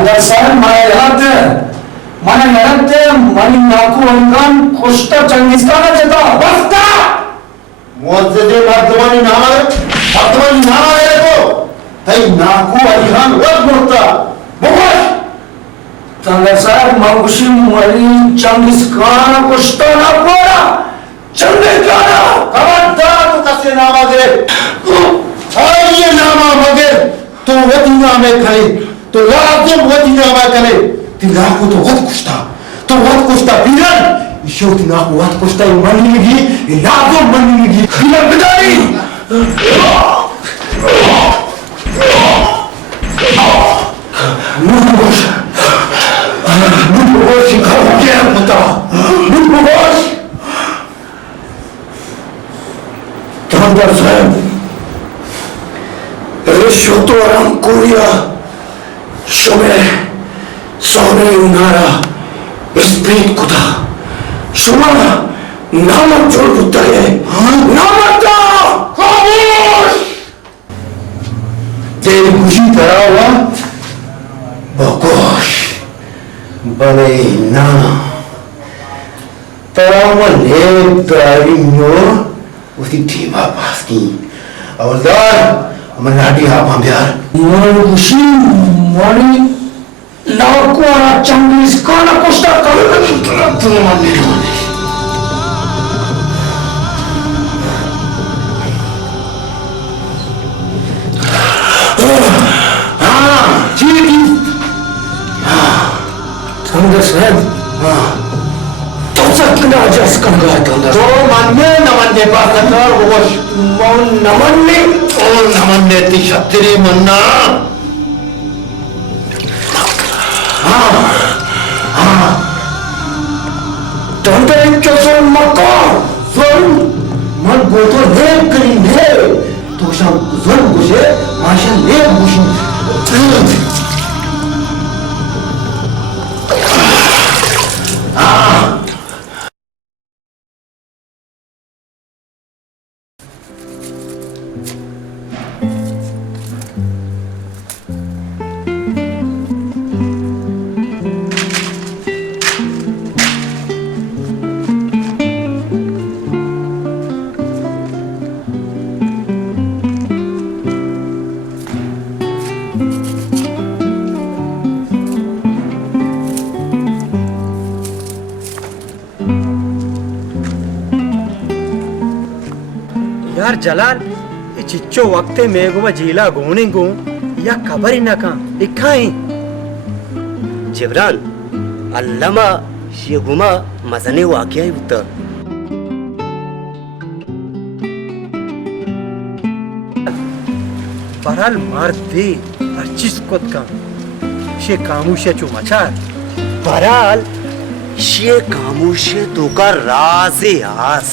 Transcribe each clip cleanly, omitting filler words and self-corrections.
Tandasan mana yarate mani naku angan kusta Chingiskana jeta basta mozde bardamani nama ko tai naku alihan wat murta bukash Tandasan magushi mani Chingiskana kusta na pora Chingiskana खबरदार तो कसे नामा दे और ये नामा मगर तो वही नामे खले तो लाजिम वही नामा करे तिनाकु तो बहुत कुछता बिरन इशो तिनाकु बहुत कुछता मनी लगी लाजिम मनी लगी बिरन बिदाई मुझे खाओ क्या पता मुझे Tandasan Rishoto orang Korea Shome Sone Unara Esprit Kuta Shuma Nama Jol Putaye Namata Khamosh Teri Kushi Tarawa Bakosh Bale Na Tarawa Leb Tarinyo उसकी टीम पास की अवलदार मनाटी आप हम यार मुशी मॉर्निंग नाको आना चंगीज काना कोस्टा कल तुम मानने हाँ चीनी समझ सर हाँ Sakna jas kanga tanda. So manne namanne pasakar wash mon namanne ti shatri manna. Tanda ikkaso makka. Zon man goto ne kari ne. To sham zon gushe mashan ne gushin. यार जलाल ये चिच्चो वक्ते मेगो वजीला गोने गो या खबर ही ना का दिखाई जिब्रान अल्लामा शेगुमा मजने वाक़या ही उत्तर बराल मार दे अर्चिस कोत का शे कामुशे चु मचार बराल शे कामुशे तो का राज़े आस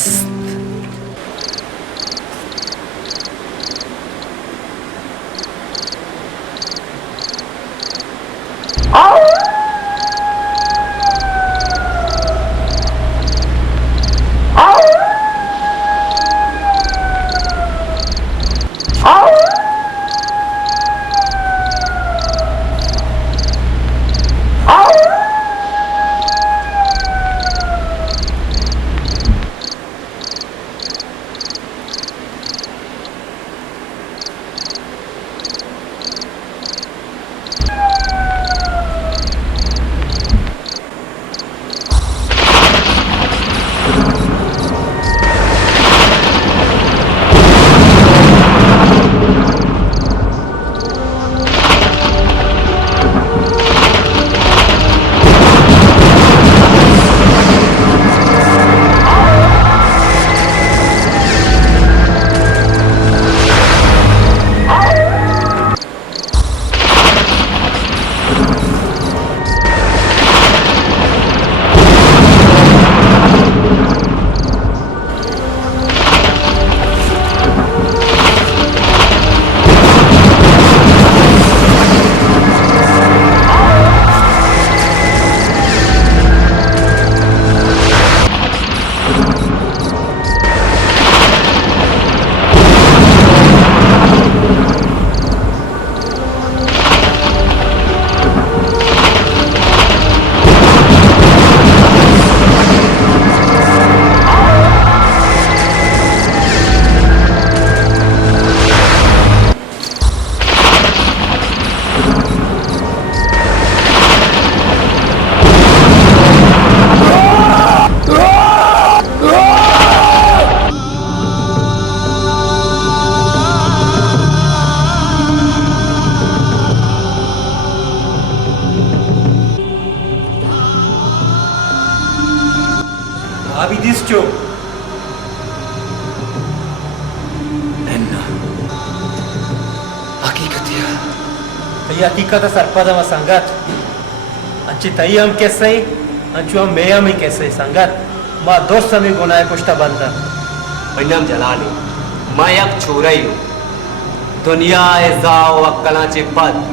अभी दिस चो हकीकतिया ही हकीकत सरपदम संगत अंची तय्यम कैसे अंचु हम मेयम ही कैसे संगत मां दोस्त समी गुनाह कुश्ता बंदा बन्नम जलाली मैं एक छोरा ही हूँ दुनिया जाओ अक्कलाचे पद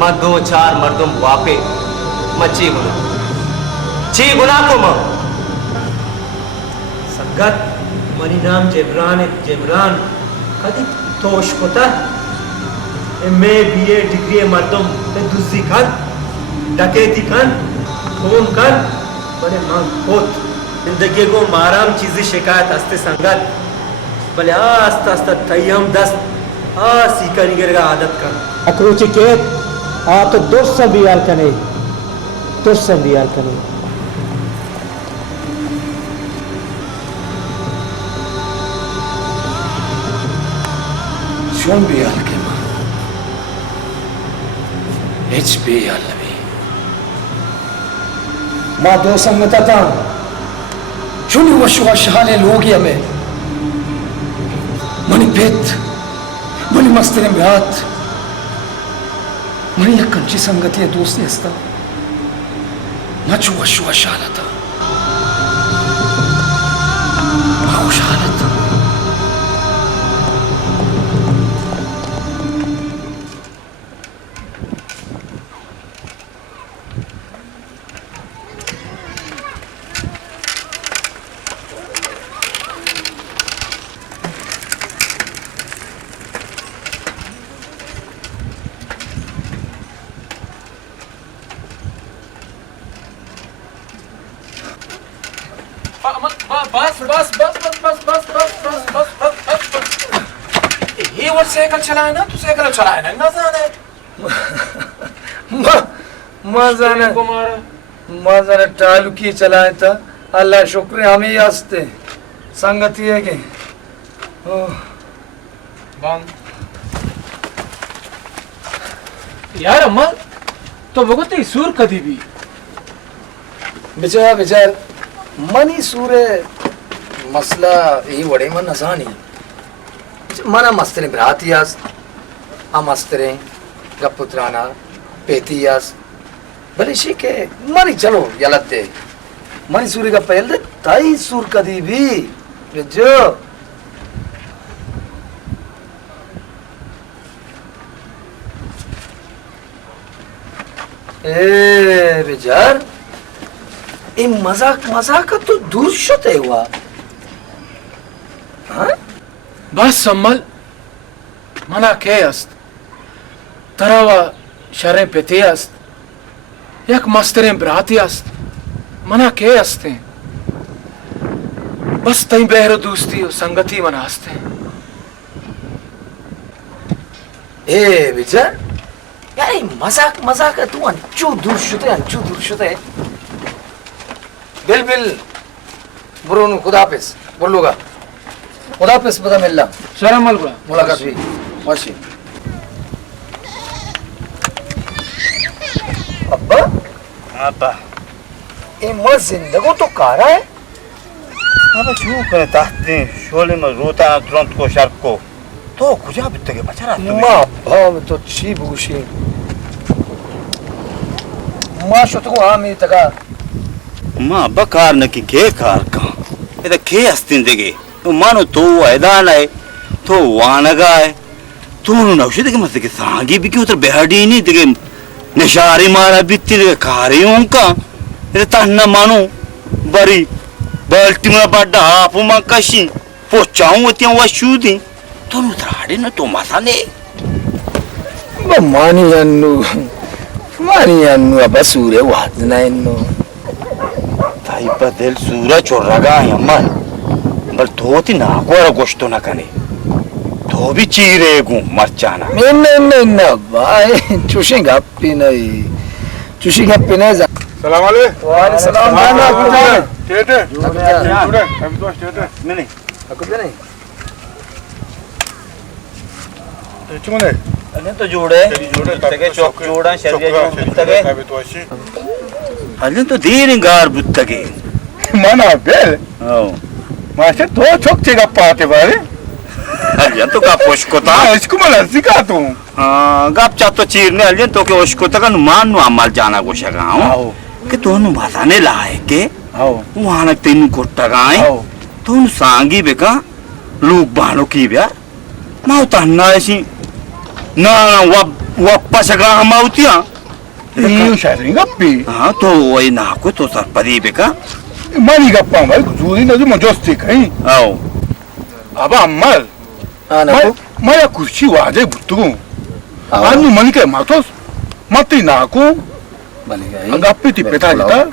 मैं 2-4 मर्दुम वापे मैं ची गुना को मैं संगत मनी नाम जेबरान कदी तोश कोता एमए बीए डिग्री मर्दुम ते दुजी खान डकैती खान खून खान बड़े मांग पोत जिंदगी को माराम चीज़ी शिकायत हस्ते संगत भले आस्ता आस्ता तय्यम दस्त सीखा निगेगा आदत का अक्रोची केत आ तो दोस्त भी यार कने दोस्त भी यार कने शोन भी यार के मां एच भी यार लवी मां दो संगता था चुनी वशुआ शहाने लोग हमें मनी पेत मनी मस्ती में हाथ मनी एक कंची संगति है दोस्ती हस्ता मचुआ शुआ शालता शालता साइकिल चलाए ना तू साइकिल चलाए ना जाने मजाने टालू की चलाए था अल्लाह शुक्र हम ही हंसते संगति है कि यार अम्मा तो भगवती सूर कदी भी बिचार मनी सूरे मसला ही वड़े मन नसानी मना मस्तरे भ्रातियास आ मस्तरे गपुत्राना पेतियास भले शिके मनी चलो यलते मनी सूरी का पहले ताई सूर कदी भी जो ए बेजार ये मजाक तो दूर शोते हुआ हाँ बस सम्मल मना के अस्त तरावा शरे पेते अस्त एक मस्तरे ब्राती अस्त मना के अस्ते बस तई बहरो दोस्ती और संगति मना हस्ते ए विचार यार ये मजाक तू अंचू दूर शुते बिल बुरोनु खुदाफिज बोलूगा खुदाफिज पता मिलना शर्म मल बड़ा मुलाकात हुई वाशी अब्बा ये मत जिंदगी तो कारा है अब क्यों करे ताकते शोले में रोता तुरंत को शर्क को तो कुछ अब तक बचा रहा माँ भाव तो छी भूषी माँ शुतु आमी तका माँ बकार न की के कार का इधर के अस्तिन देगे तो मानो तो ऐदान है तो वानगा है तो उन्होंने औषध के मत के सांगी भी क्यों उधर बेहडी नहीं देगे नशारी मारा बित्ती देगे कारियों का इधर तान्ना मानो बरी बल्टी में बड़ा आपू माँ कशी पोचाऊं वो त्यां वशूदी तो उधर हाड़े न तो मसाने मानी अन्नु अब सूर्य वादना इन्नो ताई बदल सूरज और रगा है अम्मल बल धोती ना कोरा गोश्तो ना कने तो भी चीरे गु मरचाना इन्ना भाई चुशी गप्पी नहीं सलाम अलैकुम वालेकुम सलाम टेटे जुड़े हम तो टेटे नहीं अकुबे नहीं चुने अने तो जोड़े जोड़े तके चौक जोड़ा शरीर जो तके तबे तो अच्छी अने तो दीन गार बुतके Mana bel. Oh. Masih tu cok cek apa te bare? Alian तो का ओशकोता इसको मला सिखा तू. गप चातो चीरने अलियन तो के ओशकोता का नुमान नु अमल जाना गोशा गाँव कि तो नु भाषाने लाए के वहाँ न तीन कोट्टा गाए तो नु सांगी बेका लोग बालो की बिया माउ तन्ना ऐसी ना वप्पा शगा हम आउतिया Ini sharing gapi. हाँ तो वही ना को तो सर परी बेका Mani gappa mai zuri na zuma josti kai. आओ Aba amal. Anak Maya kursi waje butugu. Anu mani kai matos. Mati na ko. बनेगा Gapi ti peta jita.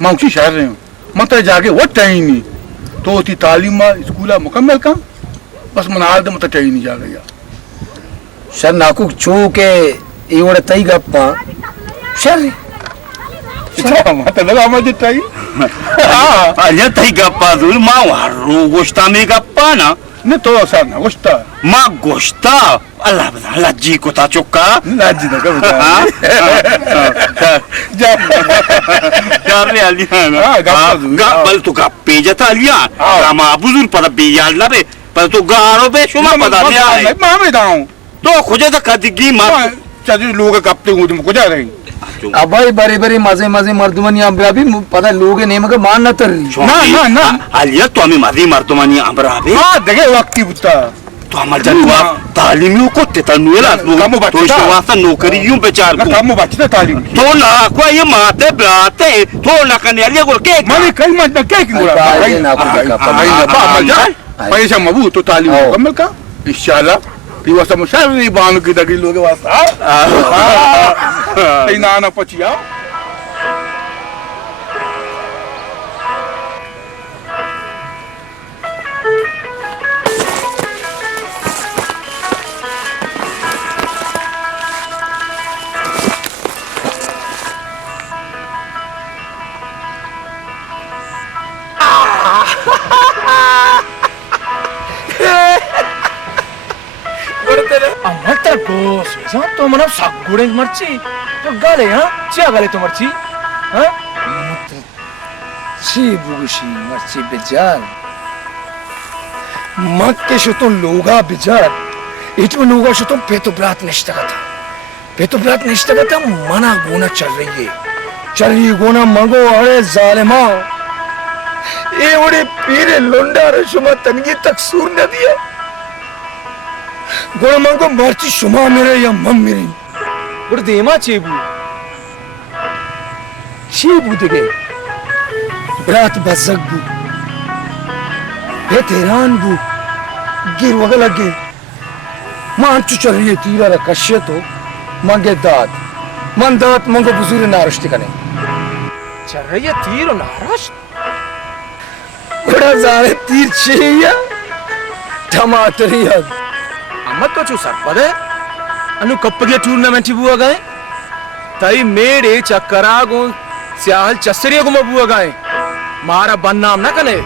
Mausi sharing. Mata जाके वो टाइम नहीं तो ती तालीम स्कूला मुकम्मल का बस मनाल दे मत टाइम नहीं जा गया सर नाकू चू के इवड़े तई गप्पा सर अच्छा मत लगा मुझे टाइम अलियन तई गप्पा दूर माँ वारू गोश्ता में गप्पा ना ने तो सर ना गुस्ता माँ गोश्ता अल्लाह बता लज्जी को ता चुक्का लाजी ना कब जा यार ले अलियन गप्पा तो गप्पे जता अलियन रामा बुजुर्ग पता बेयाल ना बे पर तो गारो बे शुमा पता नहीं आए मामे दाऊं तो खुजे तो कदिगी माँ चाची लोग कपते हुए तुमको जा रहे अब भाई बड़ी बड़ी मजे मजे मर्दमनी अमरा भी पता लोग नेम के मान न तर ना अलिया तो हमें मधी मर्दमानी अमरा बे हाँ देखे वक्ती बुता तो हमारे जनवा तालीमियों को तेतनुएला तो इस वास्ता नौकरियों बेचार ना को काम बचता तालीम तो ना को ये माते ब्लाते तो ना करने अलिया को के माने कहीं मत ना क्या क्यों रहा भाई ना कुछ का भाई ना बाप मजा पैसा मबू तो तालीम मुकम्मल का इंशाल्लाह दिवस मुशाल नहीं बानु की दगी लोगे वास्ता नहीं ना ना पचिया Amalta bos, so to mana sagureng marci. To gale ha? Cia gale to marci? Ha? Ci bugushi marci bejar. Makke şutun loga bejar. İtme loga şutun peto brat niştagata. Peto brat niştagata mana guna चल रही है. चल रही गुना मंगो अरे जालिमा. ये बड़े पीरे लोंडा रशुमा तनगी तक सूर न दिया. गुना मंगो मर्ची शुमा मेरे या मम मेरे. Bur dema cebu. Ci bu dige. Brat bazak bu. Veteran bu. गिर वगैरह लगे मान चु चल रही है तीरा रकश्य तो मंगे दाद मन दाद मंगो बुजुर्ग नारश्ती कने चल रही है तीर और नाराज. बड़ा ज़ारे तीर चाहिए टमाटर याद Amat to chu sarpade. Anu kappage tournament buwa gaye. Tai mere chakkara go syal chasriya go buwa gaye. Mara bannam na kane.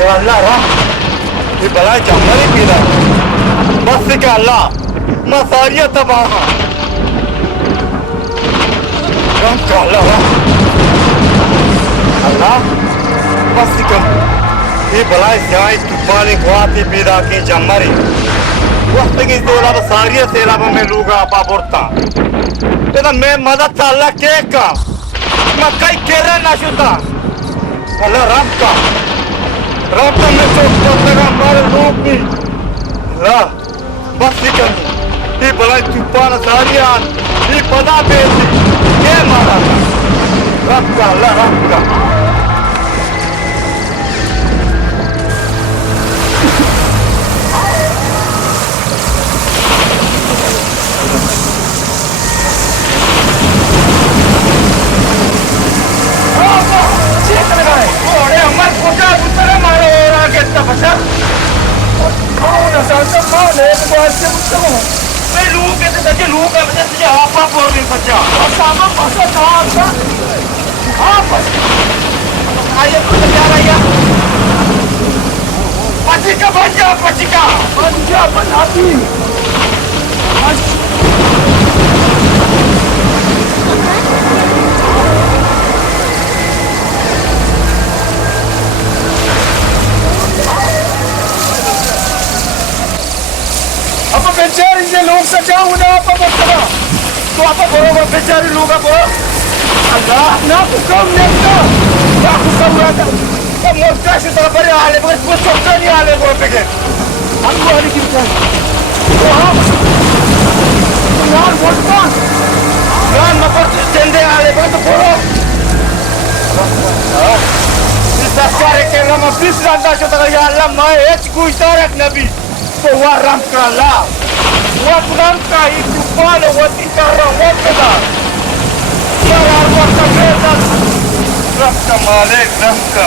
या अल्लाह राम ये बला जमरी पीला बस के अल्लाह मसारिया तबाह राम का अल्लाह अल्लाह बस के ये बला जाए तूफानी गुआती पीला की जमरी वक्त की सेला मसारिया सेला में लूगा आपा बोलता तेरा मैं मदद था अल्लाह के का मक्का केरा ना शुता अल्लाह राम का रास्ता में चौक पड़ेगा हमारे लोग भी ला बस निकल ये बड़ा तूफान सारिया ये पता बेची ये मारा था रास्ता ला रास्ता बचाऊ ना आप बच्चा तो आप बरोबर बेचारे लोग आप अल्लाह ना हुक्म नेता ना हुक्म रहता तो मोर्चा से तरफ पर आले बस कुछ सोचता नहीं आले वो पे के हम को आने की विचार तो हम यार वोट यार नफर जिंदे आले बस बोलो इस सारे के नाम बीस रांदा जो तक या अल्लाह मैं एक कुछ तारक नबी तो वह राम का अल्लाह वह राम का ही तूफान वो तीसरा वो कदा यार वो का बेटा रब का मालिक रब का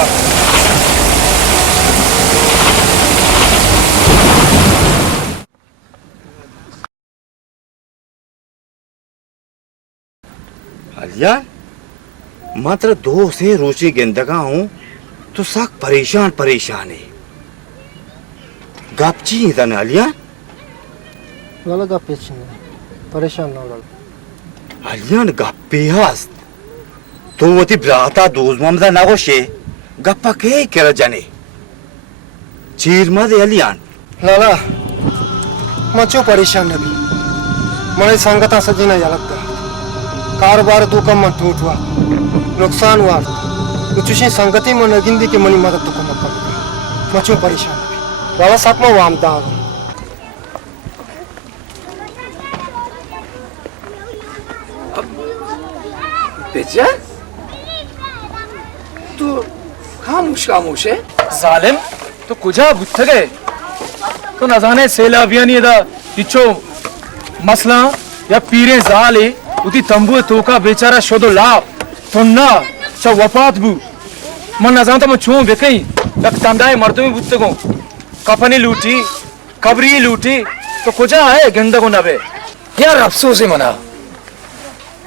अलिया मात्र 2 से रोची गेंदगा हूं तो साक परेशान परेशान है गापची इधर अलिया लाला गप्पे परेशान ना हो अलियान गप्पे हस्त तो वो ती ब्राता दोज ममदा नागोशे गप्पा के केरा जाने चीर मदे अलियान लाला मचो परेशान नबी मने संगता सजीना लगता कारोबार तू कम मत उठवा नुकसान हुआ तुझे संगति में नगिंदी के मनी मदद तो कम कर मचो परेशान बाबा साथ में वामता बेजा तू खामोश है जालिम तो कुजा बुत्थ गए तो न जाने सैलाबिया नहीं था इच्छो मसला या पीरे जाले उती तंबू तोका बेचारा शोदो लाभ तो ना चा वफात बु मन न जानता मैं छू बेकई लग तंदाए मर्दों में बुत्थ को कपनी लूटी कबरी लूटी तो कुजा है गंदा को नबे यार अफसोस है मना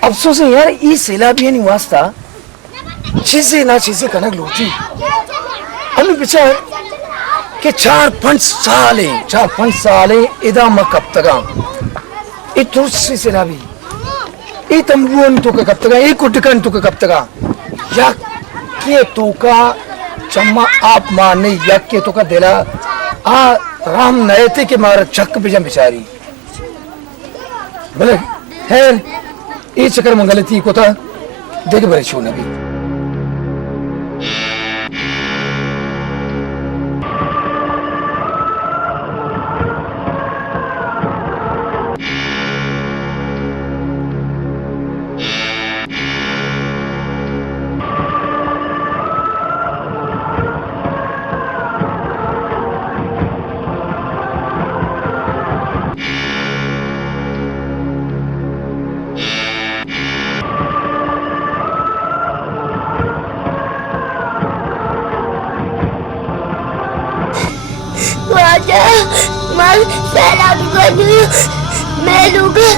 अफसोस है यार ये सैलाबिया नहीं वास्ता चीजें कनक लूटी हम बेचार के 4-5 साले इदा मकब तगा इतुर से सैलाबी ई तंबुन तो कब तक ई कुटकन तो कब तक या के तो का चम्मा आप माने या के तो का दिला आ राम नयते के मार चक बिजम बिचारी बोले है ई चक्कर में गलती को था देख बरे छू नबी mal selalu gadu meluga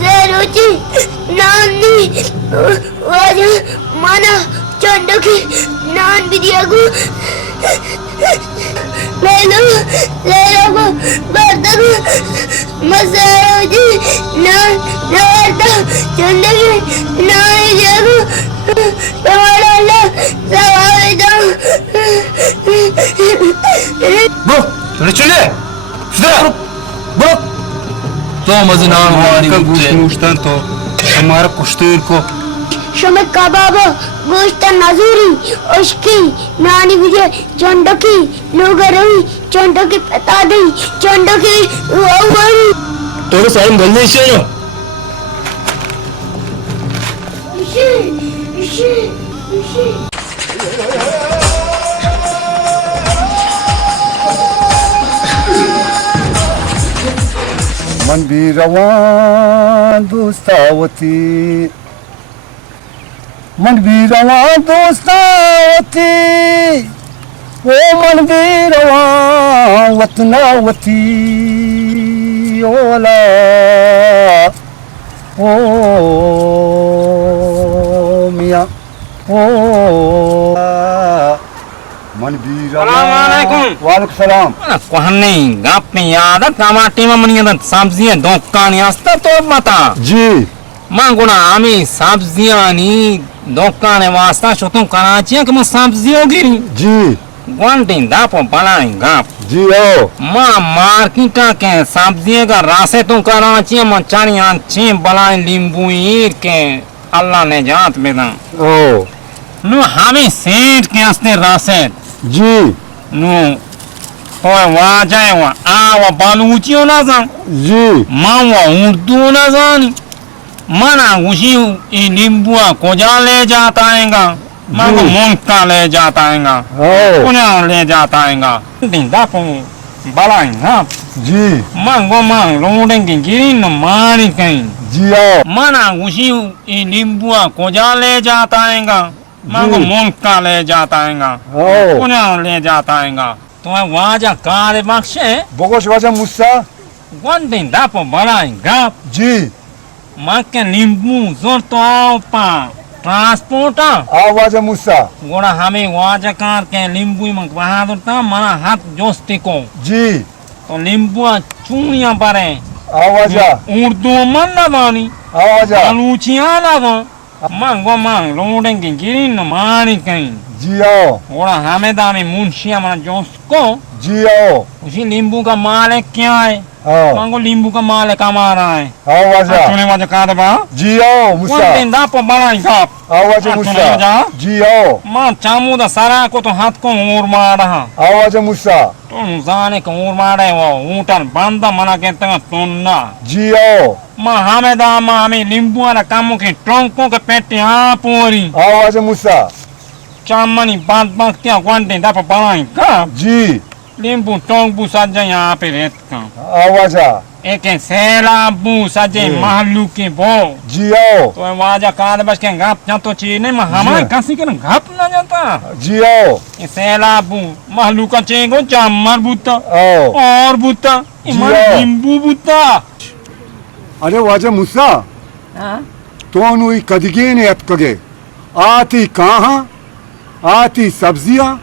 zeruci nani wajah mana condoki nan bidiagu melu zeragu berdagu masaruci nan zerda condoki nan jagu Tawarala Tawarida Bro, Rachele, Shudra, bro. तो मजनान वाली गोश्त तो हमारा कुश्तीर को शमे कबाब गोश्त नजूरी उश्की नानी विजय चंडकी लोगरवी चंडकी पतादी चंडकी वावरी तो साइन गल्ले से नो मन भी रवान दोस्तावती मन भी रवान दोस्तावती ओ मन भी रवान वतनावती ओला ओ मियाँ ओ मन भी अस्सलामुअलैकुम। वालेकुम सलाम कहने गाप में याद टमाटे में मनिया सब्जियां दुकान आस्ता तो बता जी मां गुना आमी सब्जियां नी दुकान वास्ता शोतों कराची के मैं सब्जियों Giri ji Guantin dapo balain gap. जी आओ Ma markita ke sabziye ka rase tu Karachi machani anchi balain limbu ir ke Allah ne जात बेदा. आओ Nu hame seed ke asne rase. जी Nu oye wajay wa awa baluchiyo na zan. जी Ma wa urdu na zani. Mana uसी limbu koja le जाता हैगा. मां को मुंका ले जाता हैगा. आओ पुण्य ले जाता हैगा. दिन दापो balain जी Mango mang loading girin no mari kain. जी आओ Mana uसी limbu koja le जाता हैगा. Mango मुंका ले जाता हैगा. आओ पुण्य ले जाता हैगा. तो वाजा कार बख्शे बोगोश वाजा मुस्सा Guantin dapo balain gap. जी Makan limbu zorto apa transporta. आओ वाजा मुस्सा Gora hame wajah kar ke limbu mang bahadur ta mana hat josti ko. Ji To limbu chuniya pare. आओ वाजा Urdu manna bani. आओ वाजा Aluchiya laga. Mango mang loading girin no mari kain. जी आओ Gora hame dami munshia mana josko. जी आओ उसी नींबू का माल है क्या है? आओ मांगो नींबू का माल है कमा रहा है. आओ वाजा तूने मुझे कहा था बा? जी आओ मुस्सा कौन दिन दापो बड़ा ही साहब. आओ वाजा मुस्सा जी आओ मां चामू दा सारा को तो हाथ को और मार रहा. आओ वाजा मुस्सा तो जाने को और मार रहे वो ऊँटन बांधा मना कहते हैं तोन्ना. जी आओ मां हमें दा मां हमें नींबू वाला कामों के ट्रंकों के पेटे यहाँ पूरी. आओ वाजा मुस्सा चामनी बांध बांध क्या कौन दिन दापो बड़ा ही का. जी नींबू टोंगबू साजा यहाँ पे रहता. आओ वाजा एक सैलाबू सजे महलू के बो. जी आओ तो वाजा कार बस के घाप जा तो चीज नहीं हमारे कसी के घाप ना जाता. जी आओ ये सैलाबू महलू का चेंगो चामर बूता आओ और बूता इमार जिया। नींबू बूता. अरे वाजा मुस्सा तो नु कदगे ने अतकगे आती कहाँ आती सब्जियां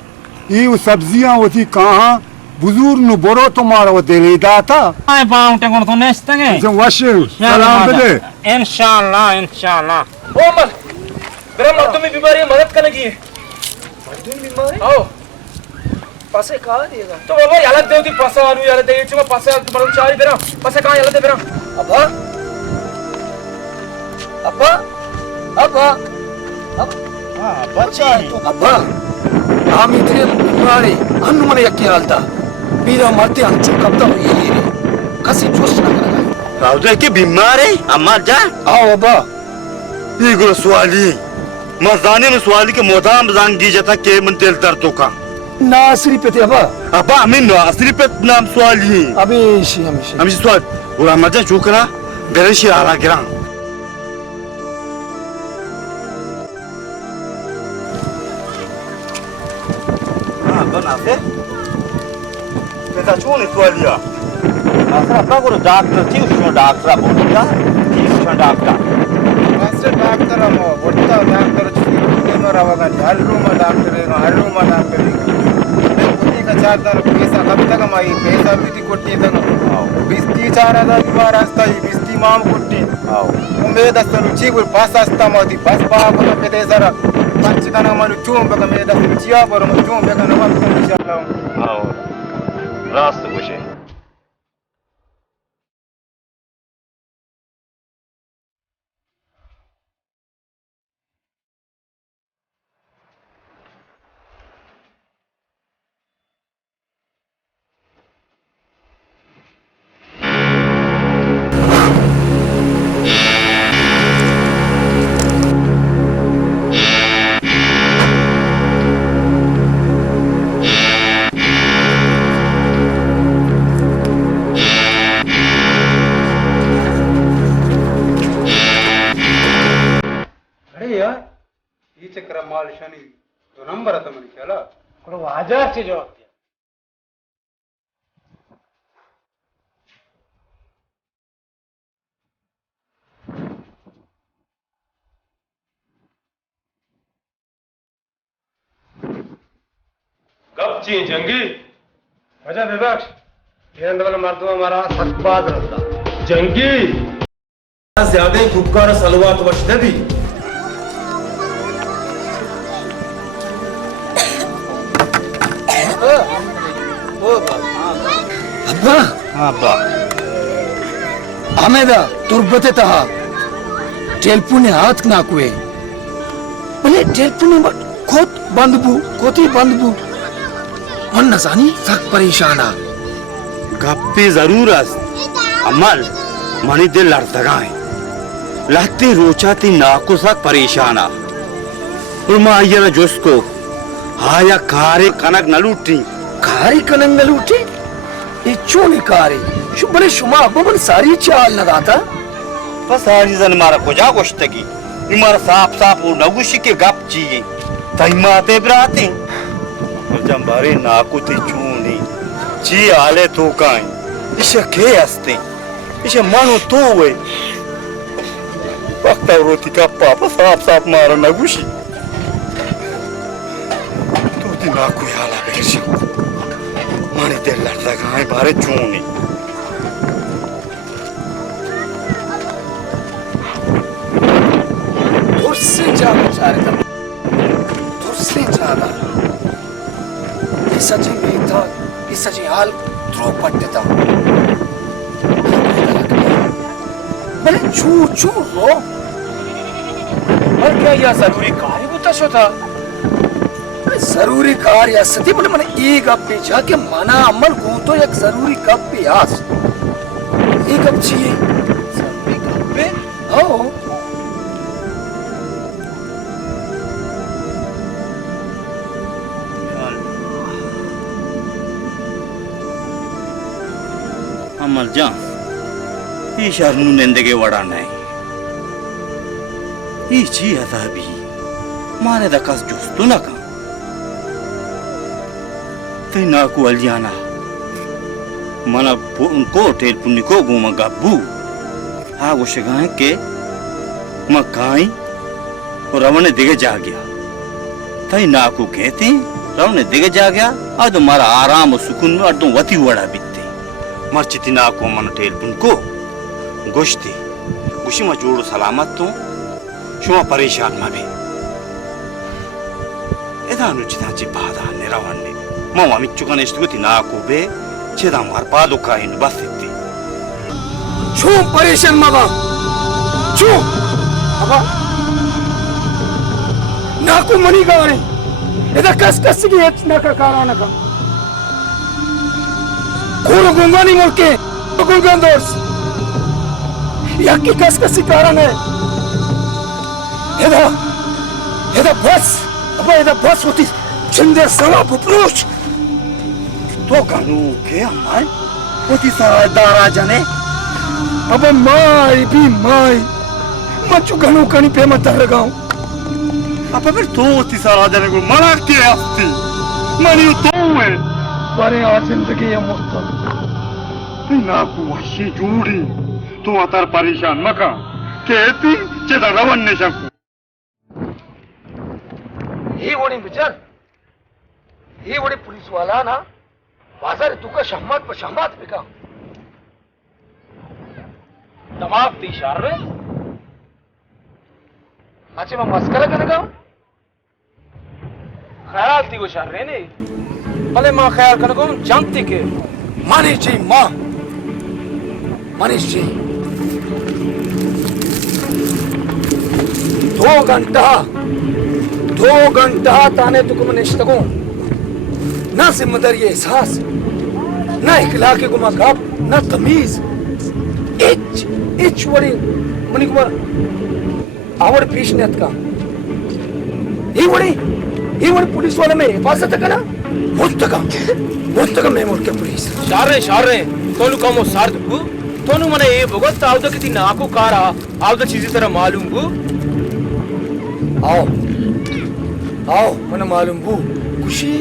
ये सब्जियां होती कहाँ बुजुर्ग नु बोरो तुम्हारा वो दिले दाता आए बाउंटे को तो नेस्ट तंगे. जो वशे सलाम दे इंशाल्लाह इंशाल्लाह. ओ मर मेरा मर्दों में बीमारी है, मदद करने की है. आओ पासे कहाँ दिएगा तो बाबा याला देव दी पासा आलू याला दे चुका पासे बरम चारी बेरा पासे कहाँ याला दे बेरा. अब्बा अब्बा अब्बा बच्चा अब्बा हम इतने बीमारी अन्न मन यक्के हालता बीरा मरते अंचू कब्दा हुई रे कसी जोश ना करेगा. राउजा के बीमार है अम्मा जा आओ अब्बा ये गुरु सवाली मर्दाने में सवाली के मोदाम जान दी जाता के मन तेल दर्दों का नासरी पे थे अब्बा अब्बा हमें नासरी पे नाम सवाली अभी शी हमें सवाल और अम्मा जा चुकरा गणेश आला गिरा हाँ बना से पैसा चुने सवालिया आसरा अब्बा को डॉक्टर थी उसमें डॉक्टर बोलता थी उसमें डॉक्टर मास्टर डॉक्टर हम बोलता डॉक्टर चुके में रवागा हल्रूमा डॉक्टर है हल्रूमा डॉक्टर है कुत्ती का चार पैसा कब तक हमारी पैसा भी थी कुट्टी तक बिस्ती 4000 की बार आस्ता ही बिस्ती माम कुट्टी उम्मीद अस्तन रुचि को पास आस्ता माती पास पाप को पेदे जरा पंच का नाम मालूम चूम पे का मेरा रुचिया पर मैं चूम पे का नाम तो इंशाल्लाह आओ रास्त कुछ चक्र माल शनि तो नंबर आता मनुष्याला कोण आजारचे जवाब द्या. कब ची जंगी वजह विवक्ष ये अंदर मर्दों हमारा सकबाद रहता जंगी ज्यादा खुबकार सलवात वशदबी अब्बा हाँ अब्बा आमेदा तुर्बते तहा टेलपुने हाथ नाकुए भले टेलपुने खोत बंदबू कोती बंदबू मन नजानी सख्त परेशाना गप्पे जरूर अमल मनी दिल लड़तगाए लाते रोचाती नाको सक परेशाना उमा आयरा जोस्को हाया कारे कनक नलूटी कारी कनक नलूटी इच्छोनी कारी शुभले शुमा अब्बन सारी चाल लगाता बस आज जन मारा कुजा गोश्तगी इमारा साफ साफ वो नगुशी के गप चाहिए तई माते ब्राते और जंबारे नाको ते चूनी ची आले तो काई इसे के हस्ते इसे मानो तो वे वक्त रोती का पापा साफ साफ मारा नगुशी तो ती नाको हाला बेरशी माने दिल लड़ता गाय बारे चूनी उससे ज्यादा चारे था उससे ज्यादा सची में था इस सची हाल द्रो पट्टे था बड़े चू चू रो और क्या यह जरूरी कार्य होता शो था जरूरी कार्य सती बड़े मैंने एक अब पे जाके मना अमल को तो एक जरूरी कप पे आस एक अब चाहिए जरूरी कप पे हाँ अमल जान ಈ ಶರ್ನು ನೆಂದೆಗೆ ವಡಾನೆ ಈ ಚಿ ಅದಾಬಿ ಮಾನೆ ದ ಕಸ್ ಜುಸ್ತು ನಕ ತೈ ನಾಕು ಅಲ್ಯಾನ ಮನ ಉनको टेल पुन्नी को गुमा गब्बू हा वो शगाए के मकाई और रवण दिगे जा गया तई नाकू कहते रवण दिगे जा गया आज मारा आराम और सुकून में अर्दों वती वड़ा बित्ते मर्चिती नाकू मन टेल पुनको गोश्ती गुशी में जोड़ो सलामत तो शुमा परेशान मबे एदा अनुचिता ची बाधा निरावन्ने मवा मिच्चुकने इष्टगति नाकू बे चेदा मार पादो काइन बसित्ती छू परेशान मबा छू अबा नाकू मनी गाने एदा कस कस की एच नका काराना का कोरो गुंगानी मोके गुंगंदोस याकी कस कस कारण है एदा बस अबा एदा बस होती चंदे सला पुप्रोच तो कानू के अम्माय होती सारा दारा जाने अब माई भी माई मचु गनु कनी पे मत लगाऊं अब फिर तो होती सारा जाने को मना के आस्ती मनी तो है पर आ जिंदगी है मुस्तक ना को वशी जूड़ी तो अतर परेशान मका कहती चेदा रवन ने शकू ही वोड़ी विचार ही वोड़ी पुलिस वाला ना बाजार तुका शहमत पर शहमत बिका दमाग ती शार रे अच्छे मैं मस्करा करने का ख्याल थी वो शार रे ने भले माँ ख्याल करने को जानती के मानी जी माँ मनीष जी 2 घंटा ताने तुक मनिष्ठको ना जिम्मेदारी एहसास ना इखलाके गुमा गप ना तमीज इच वड़ी मनी कुमार आवड़ पीछनेत का ही वड़ी पुलिस वाले में हिफाजत का ना मुस्तका में मुल्क पुलिस शार रे तोनु कमो सार दुगु तोनु मने ये भगत आवद किती नाको कारा आवद चीज़ तरह मालूम गु आओ मन मालूम बू खुशी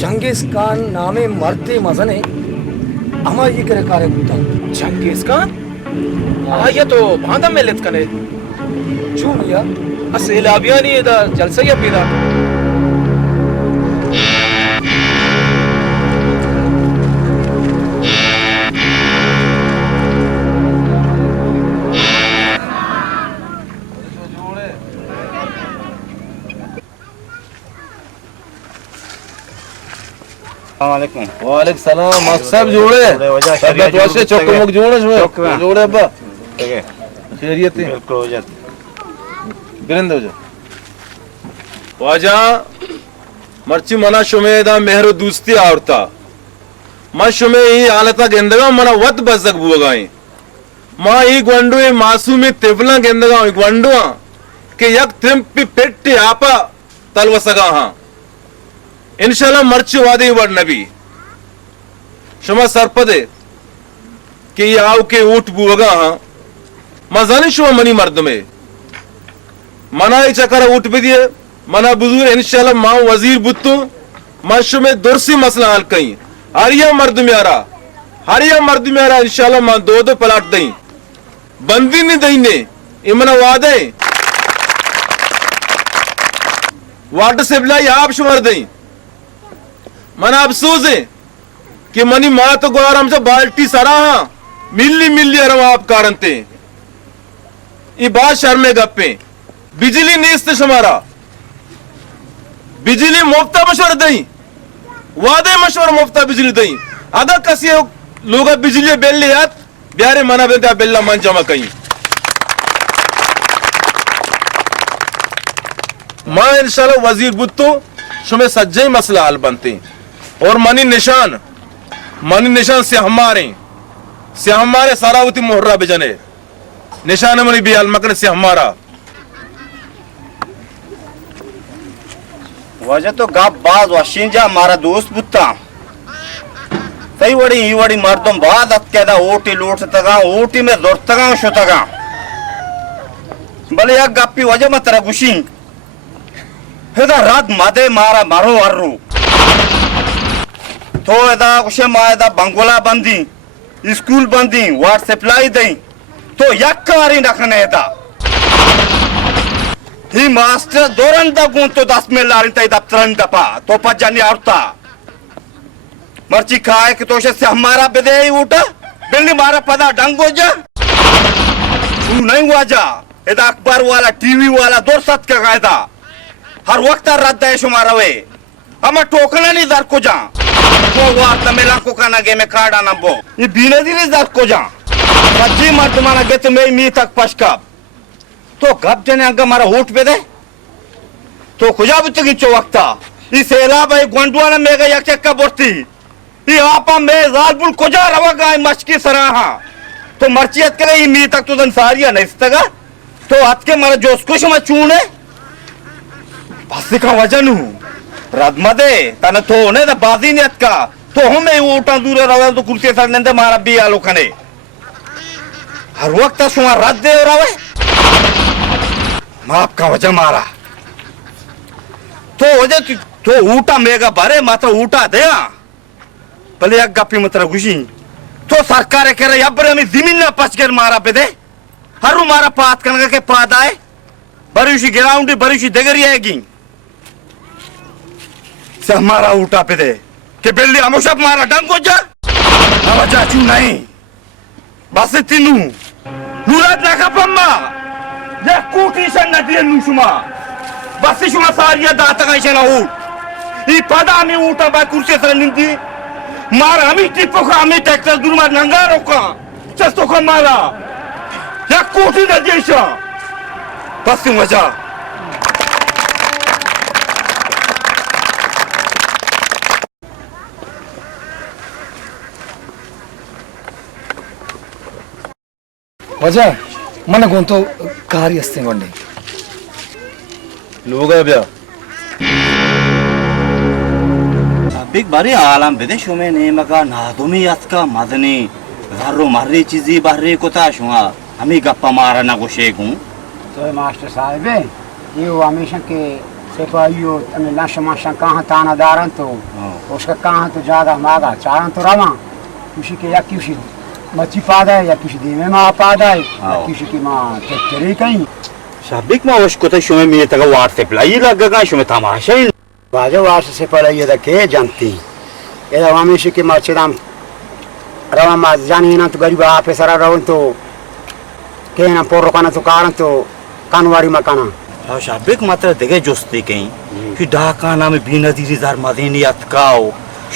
चंगेज खान नामे मरते मजने हमारे ये करे कार्य होता चंगेज खान ये तो बांधा में लेत कने क्यों भैया असेलाबिया नहीं इधर जलसा या पीदा वालेकुम वालेकुम सलाम सब जोड़े सब वास्ते चौक मुक जोड़े जोड़े अब्बा खैरियत है बिल्कुल हो जात बिरंद हो जा वाजा मर्ची मना शुमेदा मेहरो दोस्ती आवरता मा शुमे ही हालता गेंदगा मना वत बजक बुगाई मा ही ग्वंडो ही मासूमी तिफला गेंदगा ग्वंडो के यक त्रिम्पी पेट्टी आपा तलवसगा हां इंशाल्लाह मर्ची वादे वर नबी शुमा सरपदे के याव के ऊट बुगा हां मजानी शुमा मनी मर्द में मना ही चक्कर ऊट भी दिए मना बुजुर्ग इंशाल्लाह मां वजीर बुत्तू मशु में दुरसी मसला हल कहीं हरिया मर्द में आ रहा इंशाल्लाह मां दो पलाट दई बंदी नहीं दई ने इमना वादे वाटर से बिलाई आप शुमार दई मना अफसोस है कि मनी मां तो गोर हमसे बाल्टी सराहा मिल्ली अरम आप कारणते ये बात शर्मे गप्पे बिजली नेस्त शुमारा बिजली मुफ्ता मशवर दई वादे मशवर मुफ्ता बिजली दई अगर कसी लोग बिजली बिल याद ब्यारे मना बेटा बिल्ला मन जमा कहीं मां इंशाल्लाह वजीर बुत्तो शुमे सज्जे मसला हल बनते और मनी निशान से हमारे सारावती मोहर्रा बिजने निशान मनी भी अलमकन से हमारा वजह तो गाप बाज वशिंजा हमारा दोस्त बुत्ता सही वड़ी ई वड़ी मर्दम बाद अत्केदा ओटी लोट तगा ओटी में जोर तगा शो तगा भले या गापी वजह मत तेरा गुशी हेदा रात मादे मारा मारो वर्रू तो एदा कुशे मायदा बंगोला बंदी स्कूल बंदी वाट सप्लाई दई तो यक्कारी नखने एदा ही मास्टर दोरंदा गुण तो 10 में लारिन तई दफ्तरन दपा तो पजानी औरता मर्ची खाए कि तोशे से हमारा बेदे उठा बिल्ली मारा पदा डंगो जा तू नहीं हुआ जा एदा अखबार वाला टीवी वाला दौर सत का कायदा हर वक्त रद्द है शुमारा वे हमें टोकना नहीं दर को जा वो वार तमिला को काना गे में कार्डा नंबो ये बीने दिले दर को जा सच्ची मर्द माना गे तो मैं मी तक पशकब तो गप जने अंग मारा होट पे दे तो खुजा बुच्चे की चौकता इस एलाब है ग्वंडवाना मेगा यक चक्का बोर्ती ये आपा में जालबुल खुजा रवागा मशकी सराहा तो मर्चियत करे ये मी तक तो दन सारिया नहीं सतगा तो हाथ के मारा जोश कुछ मत चूने बस का वजन हूँ रदमदे तने तो ने द बाजी नियत का तो हमें उठा दूर रवा तो कुर्सी सर नंदे मारा भी आलो खने हर वक्त शुमा रद्द दे रवे माप का वजह मारा तो वजह तो ऊटा मेगा बारे मात्र ऊटा दया भले एक गप्पी मत गुशी तो सरकार कह रही अब हमें जमीन ना पच कर मारा पे दे हरु मारा पात कनगा के पाद आए बरुशी ग्राउंड बरुशी दगरी आएगी से हमारा ऊटा पे दे कि बिल्ली हमेशा मारा डंगो जा वजह चू नहीं बस तीनू नूरात ना कपम्मा या कूटी सन नदिया नुशुमा बस शुमा सारिया दाता का इशना हो ये पदा में ऊटा बा कुर्सी सर निंदी मार हमी टिपो का हमी ट्रैक्टर दूर मार नंगा रोका चस्तो का मारा या कूटी नदिया इशा बस मजा वजह मन गोंतो कारी अस्ते गोंडे लोग ब्या बिग बारी आलम विदेशों में ने मगा नादुमी अस्का मदनी जारो मारे चीज़ी बाहरे को ताशुआ हमी गप्पा मारा ना गुशे गुं तो मास्टर साहब है ये वो हमेशा के सिपाहियों तमें लाशमाशा कहाँ ताना दारन तो उसका कहाँ तो ज़्यादा मागा चारन तो रवा किसी के या किसी मच्छी पादा है या किसी दीमे माँ पादा है या किसी की माँ ट्रैक्टरी कहीं शाबिक माँ उसको तो शुमे में तक व्हाट्सएप लाई लगेगा शुमे तमाशा ही बाजू वार्स से पहले ये देखे जानती ये हमेशा के मच्छी दाम रवा माँ जानी ना तो गरीब आप सारा रहो तो के ना पोरो काना तो कारण तो कानवारी मकाना शाबिक मात्र देखे जोस्ती कहीं कि ढाका नाम बीना दीरी जार मदीनी अतकाओ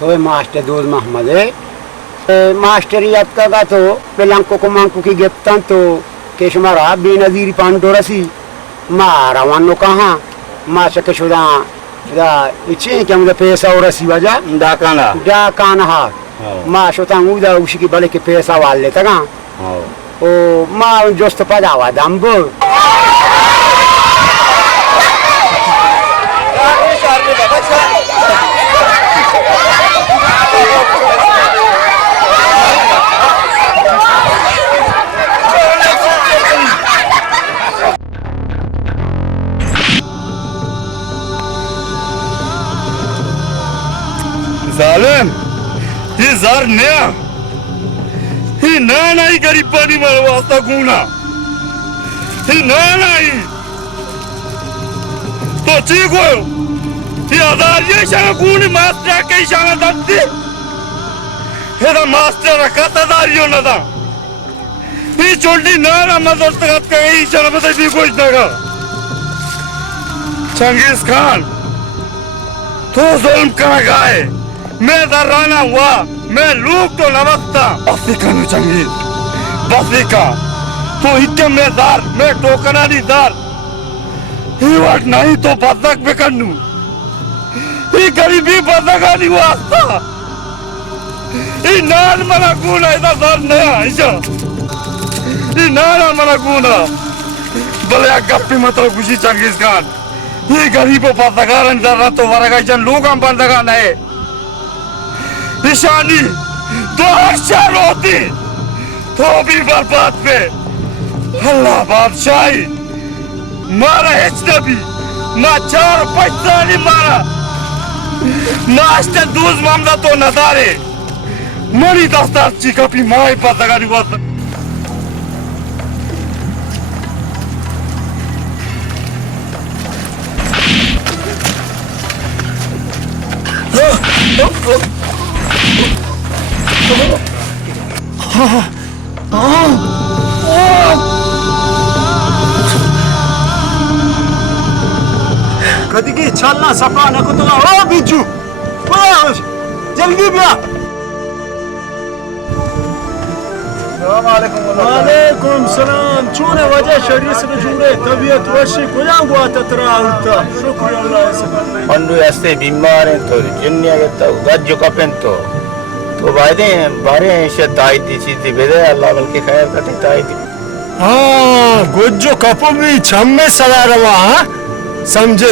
तो मास्टर दूध मोहम्मद मास्टरी का तो पेलांको को मांको की गेप्तान तो केशमारा बेनजीर पांडोरसी मारा वानो कहाँ माँ से केशुदा दा इच्छे क्या मुझे पैसा और रसी वजह डाकाना हाँ माँ शोता मुझे उसी की बले के पैसा वाले तका ओ माँ जोस्त पदावा दम्बो जालिम ये जार नया ये ना ही गरीब पानी मार वास्ता गुना ये ना ही तो ठीक हो ये आधार ये शाना गुनी मास्टर के शाना दत्ती ये दा मास्टर रखा था दारियों ना था ये चोटी ना मदद तक का ये शाना पता भी कुछ ना का चंगेज खान तो जुल्म करा गए मैं दराना हुआ मैं लोग तो नमकता बफिका न चंगेज बफिका तो इतने में दार मैं टोकना नहीं दार ये वाट नहीं तो बदक में करनू ये गरीबी बदका नहीं वास्ता ये नान मना गुना इधर दार नया ऐसा ये नाना मना गुना भले गप्पी मतलब खुशी चंगेज खान ये गरीबों बदका रंजर तो वरगा जन लोग हम बंदगा नहीं निशानी तो अक्षर होती तो भी बर्बाद पे अल्लाह बादशाही मारा अजनबी माँ 4 पैसा नहीं मारा मास्टर दूस मामला तो नदारे मरी दस्तार चिका भी माई पता का नहीं हुआ कदी की चलना सपा न को तो ओ बिजू जल्दी बिया वालेकुम सलाम चूने वजह शरीर से जुड़े तबीयत वशी कोया हुआ ततरा उल्टा शुक्र अल्लाह से अंडू ऐसे बीमार हैं तो जिन्निया के तो गज्जो कपें तो वायदे बारे शायद ताई थी चीज़ बेदे अल्लाह बल्कि खैर करती ताई थी हाँ गुज्जो कपो भी छम्मे सदा रवा समझे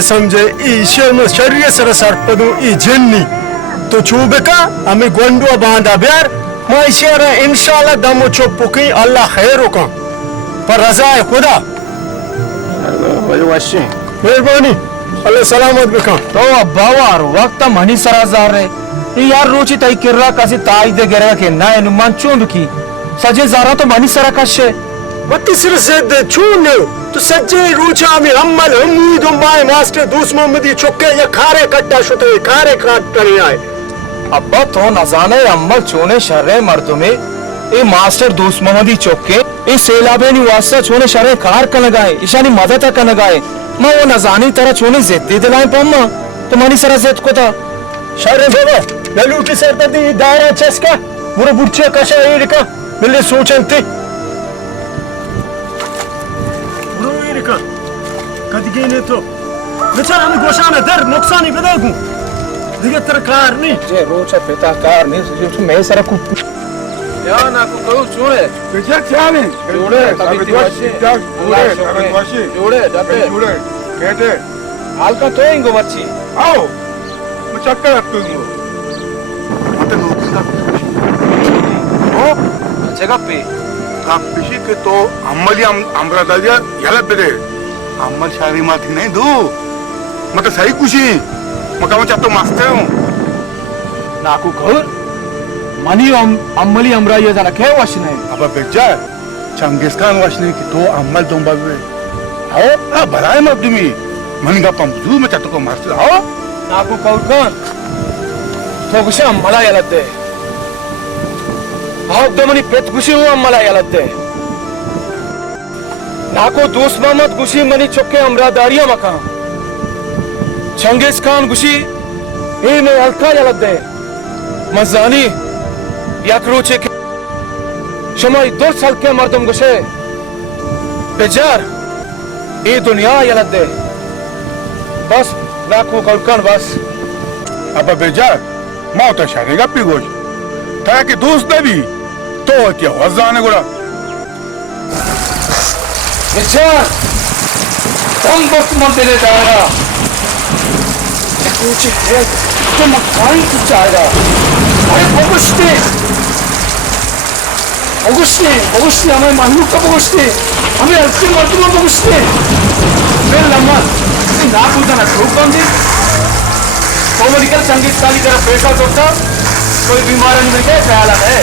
ईश्वर में शरीर सर सरपदु ई जिन्नी तो चूबे का हमें गोंडुआ बांधा ब्यार माइशेरा इंशाल्लाह दमो चुप की अल्लाह खैर का पर रजा है खुदा मेहरबानी अल्लाह सलामत बिका तो बावार वक्त मनी सराजार रे यार रोची तई किर्रा कासी ताई दे गेरा के ना नु मंचों की सजे जारा तो मनी सरा कशे वत्ती सिर से दे छूने तो सज्जे रूचा में अम्मल उम्मीद उम्माए मास्टर दूस मोहम्मदी चुक्के या खारे कट्टा शुते खारे काट नहीं आए अब्बा तो नजाने अम्मल चोने शर्रे मर्दों में ए मास्टर दूस मोहम्मदी चुक्के ए सेलाबे नी वास्ता चोने शर्रे कार का लगाए ईशानी मदद का लगाए मैं वो नजानी तरह चोने जिद्दी दिलाए पम्मा तो मनी सरा जिद को था शर्रे बाबा ललू की सर दी दायरा चस्का बुरे बुच्चे कशा एरिका मिले सोचंते बुरे कदगी ने तो बेचारा हमें गोशाना दर नुकसानी बदेगू दिगे तेरा कार नहीं जे रोचा पिता कार नहीं जो मैं सरा को या ना को कहू छोड़े बेचा चावे जोड़े तभी दिवाशी जोड़े जाते जोड़े कहते हाल का तो इंगो बच्ची आओ मैं चक्कर आपको मत नोका ओ जगह पे कापिशी के तो अम्मली अमरादालिया याला बेरे अम्मल शारी माथी नहीं दो मत सही कुशी मका मैं चाहता मास्टर हूँ नाकू घर मनी अम्मली अमरा ये जना क्या वाशने अब बेचा चंगेज खान वाशने की तो अम्मल तुम बाबू आओ आ बराए मत तुमी मनी का पंपजू में चाहता को मास्टर आओ नाकू कौन कौन तो कुछ अम्मला ये लगते आओ तो मनी पेट कुछ हुआ अम्मला ये लगते नाको दोस्त मोहम्मद गुशी मनी चुके अमरादारिया मका चंगेज खान गुशी ए में हल्का यलद दे मजानी याकरोचे के शमाई दो साल के मर्दम गुशे बेजार ए दुनिया यलद दे बस नाको कलकन बस अब बेजार माउता शारेगा पिगोश था कि दोस्त भी तो क्या वजाने गुड़ा बेजार तुम वक्त मत देने जाएगा कुछ है तो मकान की जाएगा अरे बगुश्ते हमें मानू का बगुश्ते हमें अलग मर्दों बगुश्ते फिर लम्बा ना पूछा ना ठोक कौन दी वो मेडिकल संगीत काली तरफ पैसा सोचता कोई बीमार नहीं है ख्याल है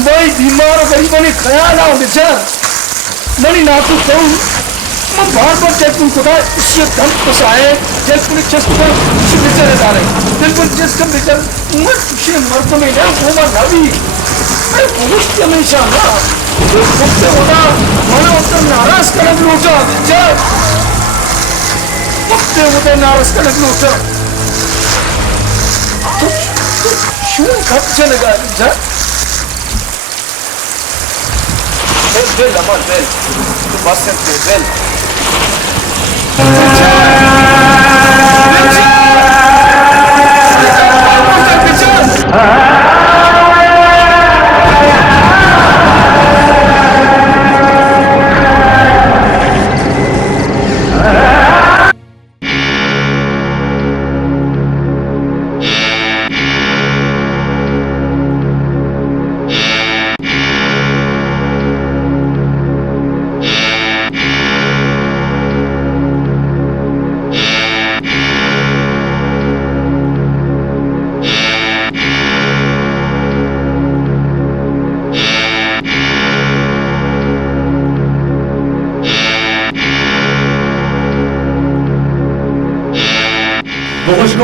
भाई बीमार हो गरीब ने ख्याल आओ बेचार नहीं ना तू कहूँ मैं बार जब तुमको था इससे दम पसाए जब तुमने चेस्ट पर इसे बेचारे जा रहे बिल्कुल चेस्ट का बेचार मैं तुझे मर्द में ना वो मर नबी मैं पुरुष हमेशा ना तो मुझसे होना मैंने उसका नाराज करने लूटा बेचार मुझसे होता नाराज करने लूटा तो क्यों कब चलेगा बेचार बेल अमर बेल तो बस से बेल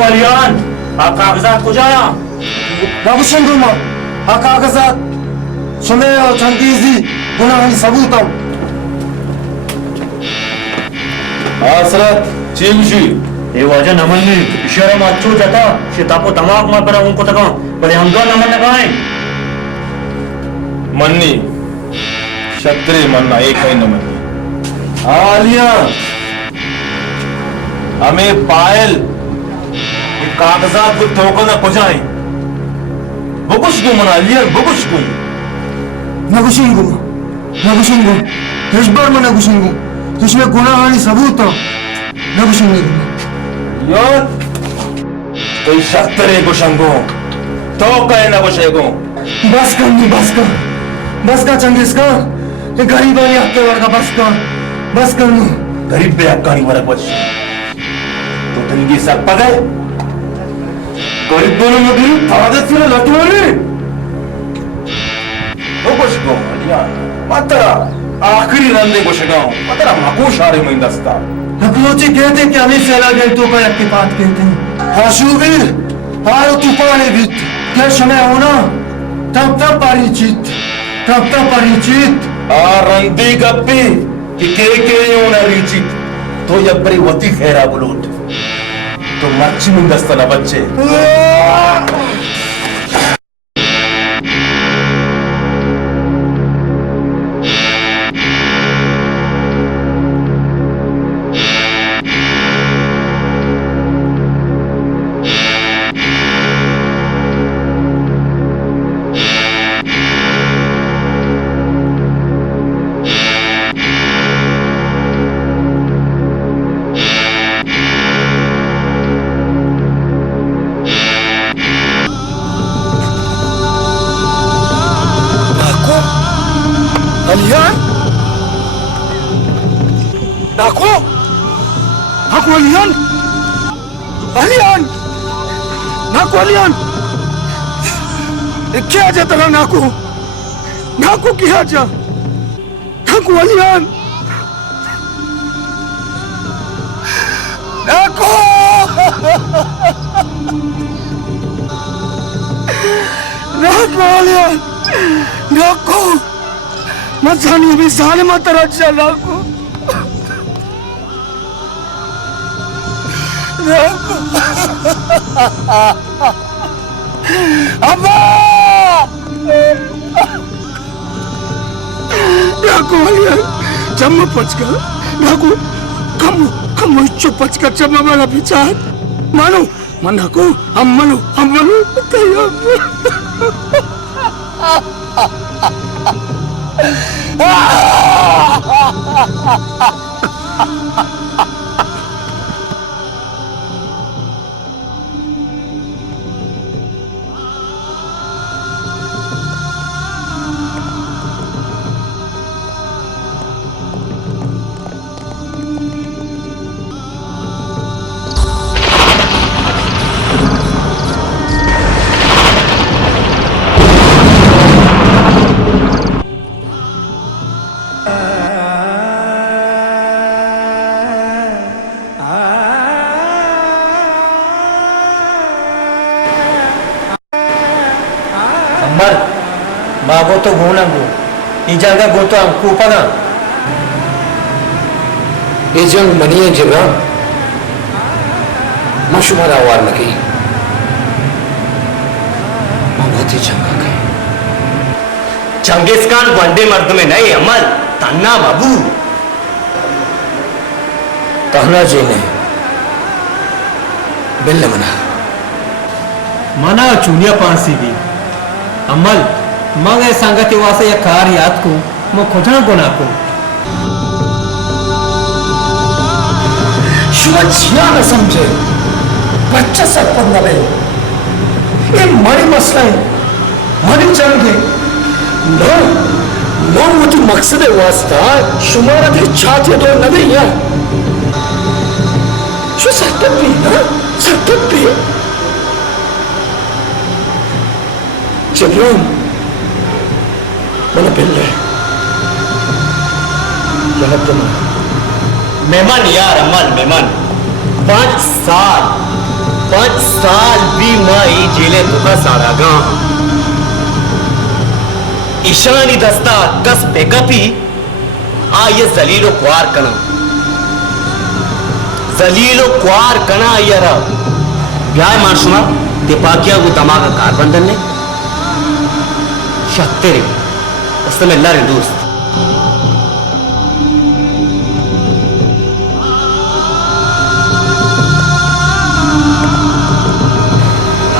अलियान कागजात को जाया Nabushenduma, Akagazat, Shomeo, Changizi, Gunahani Sabutam. आसरत चीमशी ये वजह नमन ने इशारा में अच्छो जाता शितापो तमाक मार पर उनको तक बड़े हम दो नमन लगाएं मन्नी क्षत्रिय मन्ना एक है न मन्नी आलिया हमें पायल कागजात को ठोकर न पहुंचाएं बुकुश को मना लिया बुकुश को Nagushingu, Heshbar में Nagushingu, इसमें गुनाहानी सबूत हो, Nagushingu. यार कोई क्षत्रिय को शंगो तो कहे ना बचेगो बस का चंगेज का ये गरीब वाली हक्के वर्गा बस कर नु गरीब पे हक्कानी वर्ग बच तो तिनकी सर पगै गरीब दोनों में भी ताकत से लटवाने तो कुछ को यार मात्रा आखिरी रंदे को शगाओ मात्रा मकोश आ रहे में दस्ता हकलोची कहते कि हमें सेला गए तो का यक्के बात कहते हैं हाशुबीर हारो तूफाने बीत क्या समय होना तब परिचित आ रंदी गप्पी कि के योना रिचित तो ये बड़ी वती खैरा बुलोट तो मच्छी में दस्ता ना बच्चे क्या जा तेरा नाकू क्या जा नाकू अलियान नाकू अलियान नाकू मत जानी अभी जालिमा तरह चला को अब्बा डाकू वालिया जम्म पचका डाकू कम चुप पचका जम्म वाला बिचार मानो मना को हम मनो मागो तो गोनांगो इजागा गोतो कुपना ये जंग मनी है जिब्रान मशुमारा वार लगी ममती जंगा गई चंगेज खान वनडे मर्द में नहीं अमल तन्ना बाबू तहना जी ने बिल्ल मना चुनिया पांसी भी अमल मंगे संगति वासे या कार याद को मो खोजना गुना को शुभचिया न समझे बच्चा सब पर नले ये मरी मसला है मरी जंग है नो मुझे मकसद वास्ता शुमारा थे छाते दो नगे या शु सत्तर भी जबरान मन बिल्ले मेहमान यार अमल मेहमान 5 साल भी माई जेले तुका सारागा ईशानी दस्ता कस बेकपी आ ये जलीलो क्वार कना यारा ब्याह माशुमा दिपाकिया वो तमागा कारबंदन ने शक्तेरे उसमें लारे दोस्त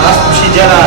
आज खुशी जरा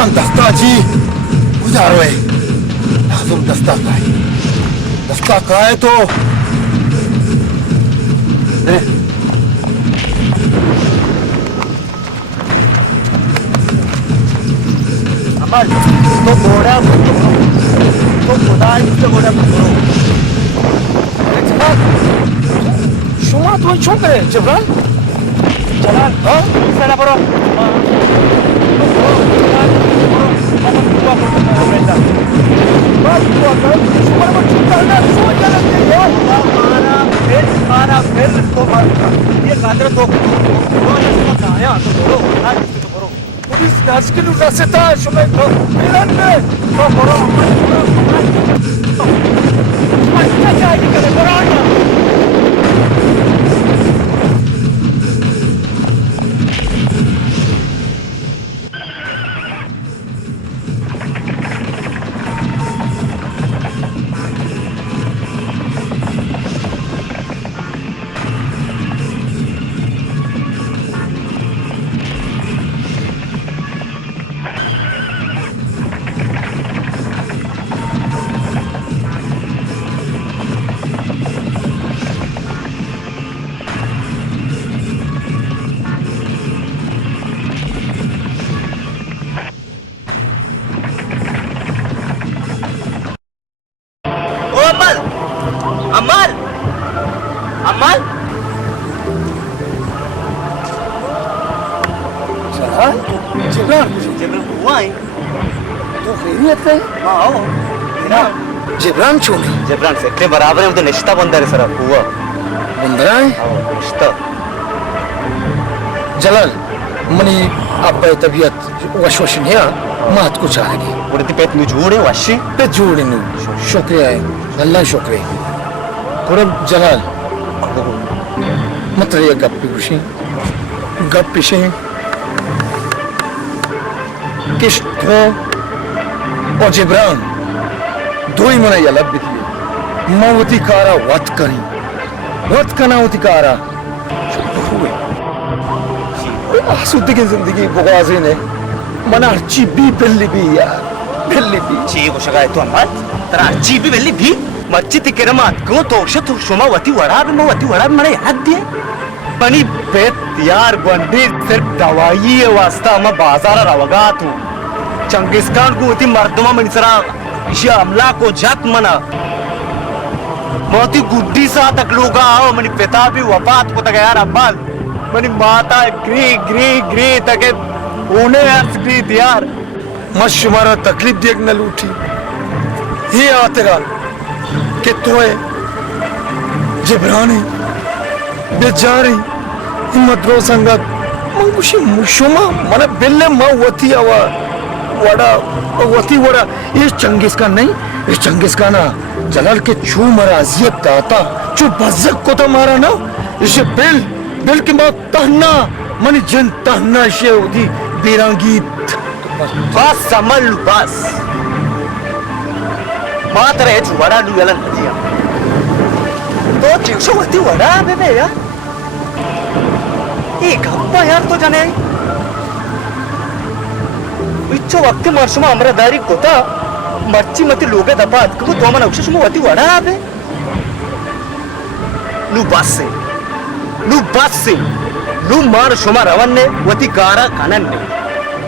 जबरान दस्ता जी गुजारो है तुम दस्ता का है तो अमल तो घोड़ा तो खुदा इससे घोड़ा पकड़ो शुमा तो छोकरे जबरान जलाल हाँ सना पड़ो फिर तो ये कादर तो आया तो बोलो पुलिस नाचके लुटा से था शुमे तो मिलन में तो बोलो क्या चाहिए करे बोलो अमल अमल जिब्रान हुआ है तो खैरियत है जिब्रान छोड़ जबरान से बराबर है तो निश्ता बंदर है सर हुआ बंदरा है निश्ता जलाल मनी अब तबीयत वशवश नहीं मात को चाहेगी उड़ती पेट में जोड़े वाशी पे जोड़े नहीं शुक्रिया है अल्लाह शुक्रिया कुरब जलाल मत रहिए गप पिशे किश तो और जिब्रान दो ही मना यलब बिती मवती कारा वत कना वती कारा हुए आसुद्दी की जिंदगी बगाजे ने मना अर्ची भी बिल्ली भी यार बिल्ली भी ची को शगाय तो मत तरा ची भी बिल्ली भी मच्ची तिकेरा मात को तो शत शुमा वती वड़ा मने याद दिए बनी पेट यार बंडी सिर्फ दवाई है वास्ता हम बाजार रवगा तू चंगेज खान को वती मर्दमा मनसरा इसे हमला को जात मना मोती गुड्डी सा तक लोगा आओ मनी पिता भी वफात को तक यार अब्बाल मनी माता ग्री तक उन्हें अर्थ यार मत शुमारा तकलीफ देख न लूटी ये आतेगा कि तोए जिब्रानी बेजारी हिम्मत रो संगत मंगुशी मुशुमा मन बिल्ले म वती आवा वड़ा ये चंगेज खान नहीं ये चंगेज खान ना जलाल के छू मरा अजियत दाता जो बज़क को तो मारा ना इसे बिल के बाद तहना मनी जन तहना इसे उदी बेरंगी बस समल बस मात्र है वड़ा लू यलन दिया तो चिंशो वती वड़ा बे यार ये गप्पा यार तो जाने इच्छो वक्त मर्शमा अमरदारी कोता मर्ची मती लोगे दपात को तो मन अक्षुम वती वड़ा बे लू बस से लू मार शुमा रवन ने वती गारा कानन ने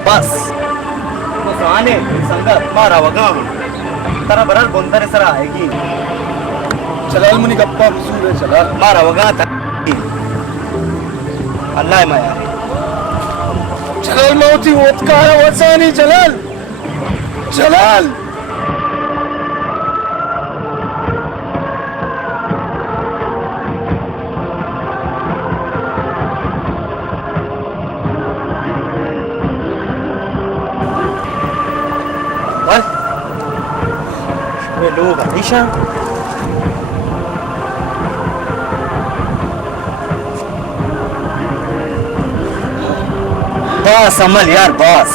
बस आने संगत मारा वगा तरा बरल बंदर सरा आएगी जलाल मुनि गप्पा वसूल है जलाल मारा वगा अल्लाह माया जलाल मौती वतकारा वसानी जलाल लोग हमेशा बस अमल यार बस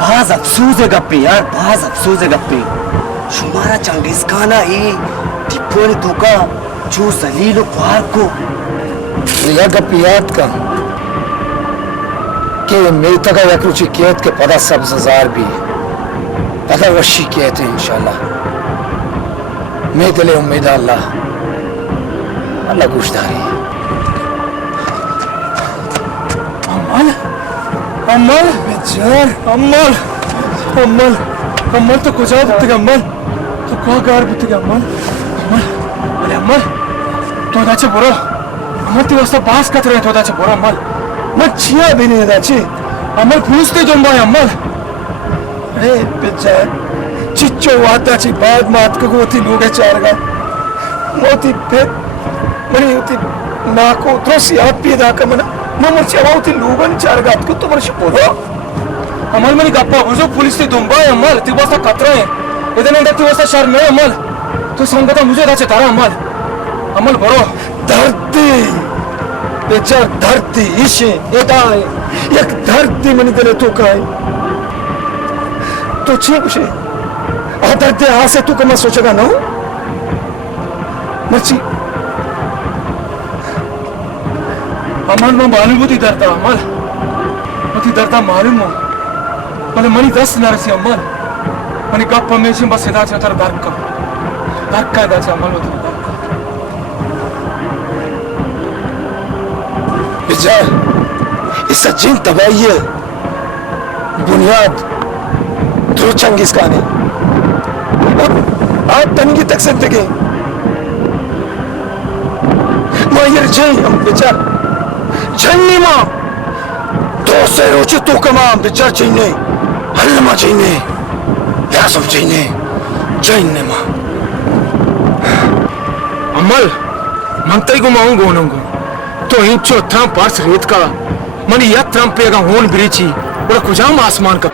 बाज अफसोस है गप्पे यार बाज अफसोस है गप्पे शुमारा चंगेज खाना ये टिप्पो ने धोखा जो जलील पार को या गप्पियात का के मेरी तक यक रुचि कियत के पदा सब्ज़ जार भी है पता वशी कहते हैं इंशाल्लाह। मैं दिले उम्मीद अल्लाह अल्लाह गुशदारी। अमल अमल बेचार अमल अमल अमल तो कुछ बुत अमल तो क्या गार बुत अमल अमल अरे अमल तो दाचे बोरो अमल ती वास्ता बास कत रहे तो दाचे बोरो अमल मैं छिया भी नहीं दाचे अमल पूछते जम्बा अमल। अरे बेचार चिच्चो वाताची बाद मात को होती लोगे चारगा मोती पे मनी होती नाको त्रोसी आप भी दाका मना ममर्ची होती लोगन चारगा को तो मर्शी बोलो अमल मनी गप्पा बुझो पुलिस से दुंबा अमल ती वास्ता खतरा है इधर नहीं ती वास्ता शर्म है अमल तो संगता मुझे दाचे तारा अमल अमल बरो धरती बेचार धरती इशे एदाए एक धरती मनी दिले तो काय तो छे कुछ दर्द से तू कमा सोचेगा ना मर्ची अमल में मालूम होती डरता अमल होती डरता मालूम हो मैंने मनी 10 नरसी अमल मनी गप में से बस इधर से दर्द का इधर से अमल होती विजय इस जिन तबाही है बुनियाद ध्रुव चंगेज खान है आप तनगी तक जिंदगी मायर जय हम बेचार जन्नी मां तो से रोचे तो कमा बेचार चाहिए हल्मा चाहिए या सब चाहिए जन्नी मां अमल मंतई को माऊं गोनंगो तो इंचो थम पास रेत का मनी या थम पेगा होन ब्रीची और कुजाम आसमान का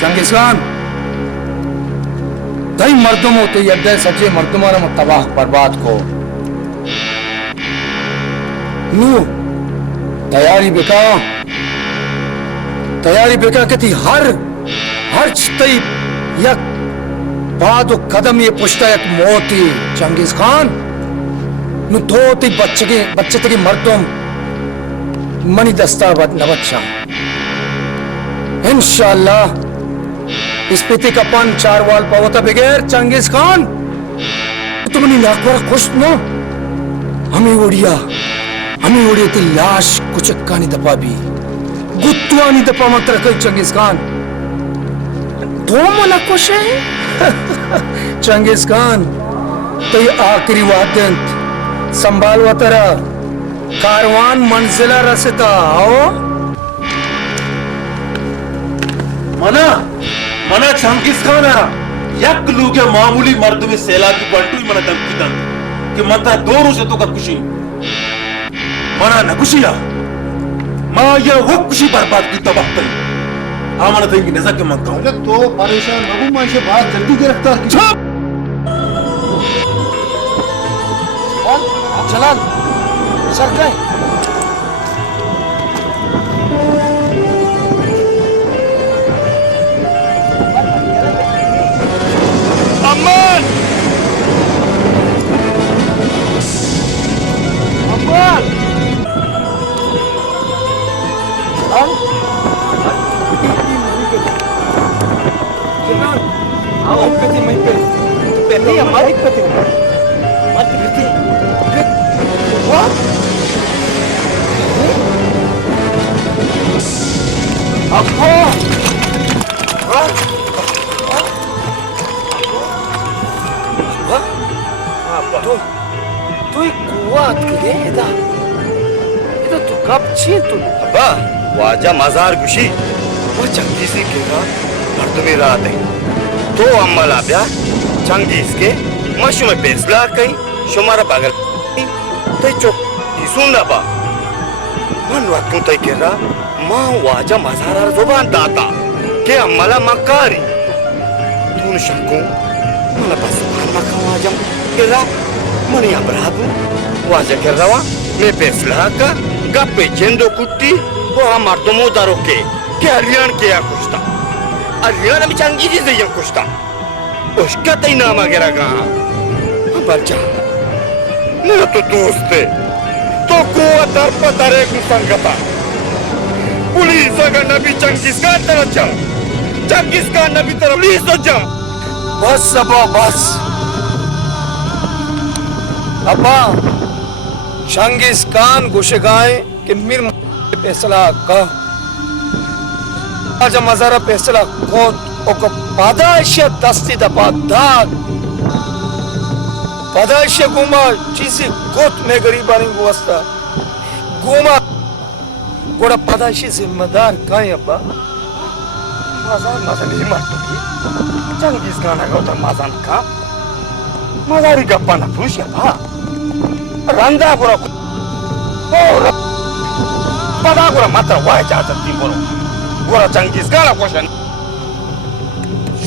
चंगेज खान दही मर्दम होते यद्दे सच्चे मर्दमारा तबाह बर्बाद को नू तैयारी बेका कहती हर चितई यक बाद कदम ये पुश्ता एक मोती चंगेज खान नु धोती बच्चे तक मर्दम मनी दस्ता बद नबच्चा इंशाअल्लाह इस पिति का पान 4 वाल पवता बगैर चंगेज खान तुमने लाखवर खुश न हमें ओडिया ती लाश कुछ कानी दपा भी गुत्वानी दपा मात्र कई चंगेज खान दो मन खुश है चंगेज खान तो ये आखिरी वादंत संभाल वतरा कारवान मंजिला रसता आओ मना चंगेज खान यक लूगे मामूली मर्द में सैलाबी पलटू ही मना धमकी दन कि मता 2 रोज तो का खुशी मना न खुशिया मां ये वो खुशी बर्बाद की तबाह करी हाँ मना देंगी नजर के मत कहूं तो परेशान न हो मैं से बात जल्दी गिरफ्तार की चला सर गए आओ दिक्कत मैं पे पहले हमारी दिक्कत है मत रहती अब्बा तू कुआत करे इदा इदा तू कब छी तू अब्बा वाजा मजार गुशी वो चंगीज़ी केगा मर्दमी रात है तो अम्मल आब्या चंगीज़ के मशु में पेंसला कहीं शुमारा बगल ते चुप इसुन ना बा मन वक्तों ते केरा माँ वाजा मजारा जुबान दाता के अम्मला मकारी तून शंको मला बस मका वाजा केरा मनी अपराधू वाजा कर रहा मैं पेंसला का गप्पे चेंदो कुट्टी वो हम मर्दमो दारो के हरियाण किया कुछ था हरियाण में चंगीज़ी से ये कुछ था उसका तई नाम वगैरह कहाँ बच्चा मेरा तो दोस्त है तो कुआ दर पर दरे को संगता पुलिस अगर नबी चंगीज़ का तरफ जा चंगीज़ का नबी तरफ पुलिस तो जा बस अब्बा बस अब्बा चंगीज़ खान गुशगाए कि मिर फैसला का आज मज़ारा फैसला खोद ओको पादाइश दस्ती दपा दाद पादाइश गुमा चीज़ी खोद में गरीबानी गुवस्ता गुमा गोड़ा पादाइश जिम्मेदार काहे अब्बा मज़ार नहीं मरती चंगीज़ खान का उधर मज़ार का मज़ारी गप्पा ना पूछ अब्बा रंदा गोरा और पता गोरा मात्र वाह जाता थी बोलो गोरा चंगीज़ खान क्वेश्चन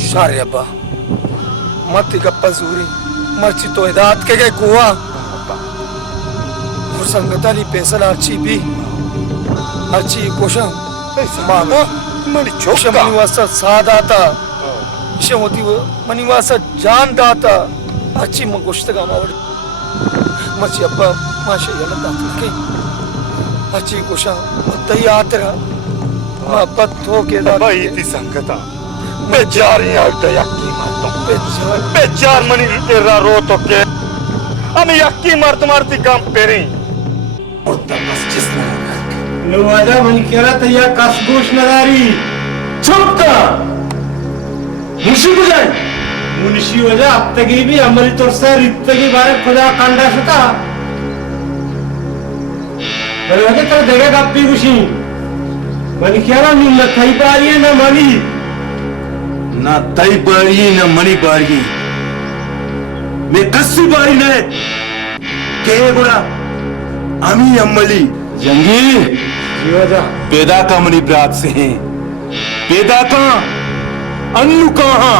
शारे अब्बा मत गप्पा जूरी मर्ची तो हिदायत के गए कुआ और संगताली फैसला अच्छी भी अच्छी क्वेश्चन मामा मनी चोशा मनीवासा सादाता इसे होती वो मनीवासा जान दाता अच्छी मगुश्तगा मावड़ी मची अब्बा माशे यला दातुल के अच्छी कुशा मतई आतरा मा पत्थो के दा इति संगता बेचारी आउट यक्की मारतो बेचार मनी तेरा रो तो के हमें यक्की मारती काम पेरी उतना बस जिसने लो आजा मन केरा तया कसगोश नदारी चुप का मुशी को जाए मुनिशी वजह अब तक भी हमारी तौर से रित्ते की बारे खुदा कांडा सुता बल्कि वजह तो देगा कप्पी कुशी मनी क्या ना निम्न थाई पारी है ना मनी ना तई बारी ना मनी बारी मैं कस्सी बारी ने के गुड़ा अमी अम्मली जंगी पैदा का मनी ब्रात से हैं पैदा का अन्नू कहाँ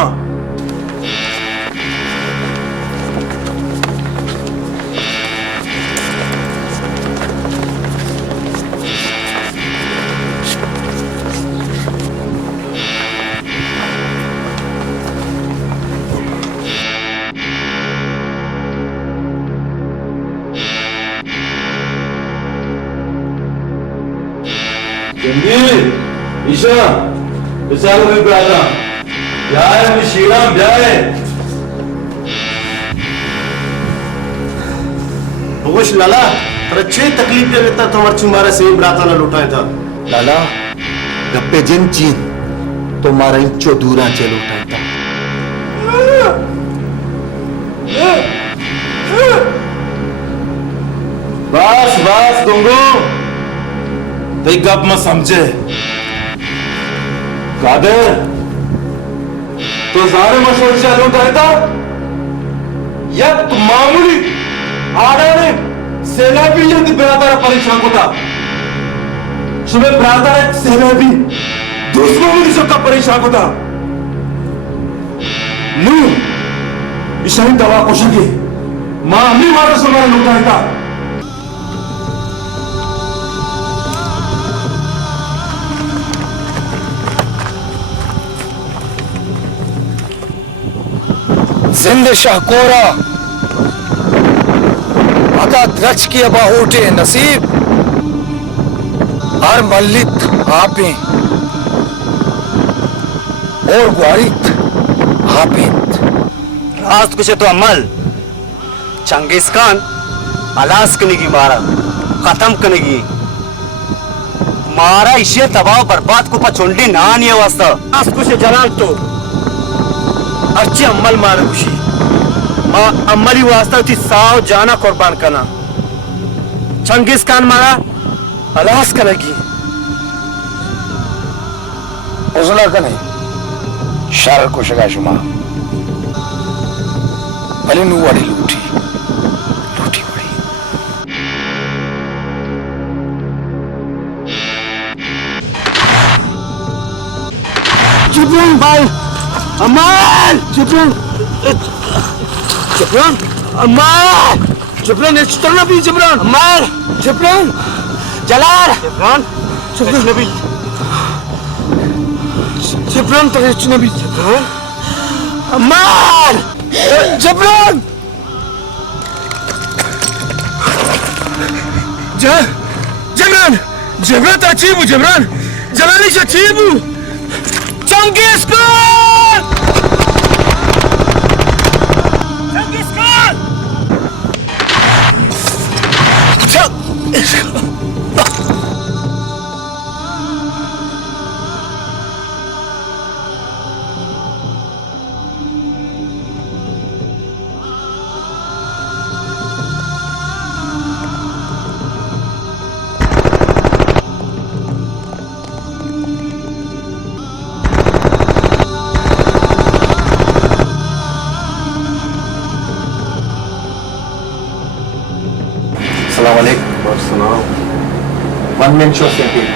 ईशा बेचारो भी ब्राता ब्याह है श्रीराम ब्याह है होश लाला पर अच्छे तकलीफ दे लेता तो मर्ची मारे से ब्राता ना लुटाए था लाला गप्पे जिन चीन तो मारा इंचो दूरा चल उठाए था बस बस गुंगू ते गप में समझे कादर तो सारे मशहूर चालू था यक मामूली आड़ा ने सेना भी यदि बिरादर परेशान होता सुबह बिरादर सेना भी दुश्मनों भी सबका परेशान होता नू इशानी दवा कोशिश मां अम्मी मारा सुना लुटा था जिंद शाहकोरा अदा द्रच की अबा होटे नसीब हर मल्लिक आपे और ग्वारित हाफिज रास्त कुछ तो अमल चंगेज खान अलास करने की मारा खत्म करने की मारा इसे तबाह बर्बाद को पचोंडी ना नहीं है वास्ता रास्त कुछ जलाल तो अच्छे अमल मार खुशी माँ अमली वास्ता थी साव जाना कुर्बान करना चंगेज खान मारा अलास करेगी उजला का नहीं शर को शगा शुमा भले नु वाड़ी लूटी वाड़ी जिब्रान भाई अमल जिब्रान अमल जिब्रान इतना भी जिब्रान अमल जिब्रान जलाल जिब्रान नबी जिब्रान तरह नबी जिब्रान अमल जिब्रान जिब्रान जिब्रान ताचीबू जिब्रान जलाली ताचीबू Genghis Khan One man show champion.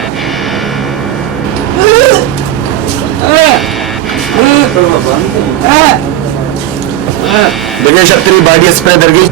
देखिए शक्ति बॉडी स्प्रे दर गई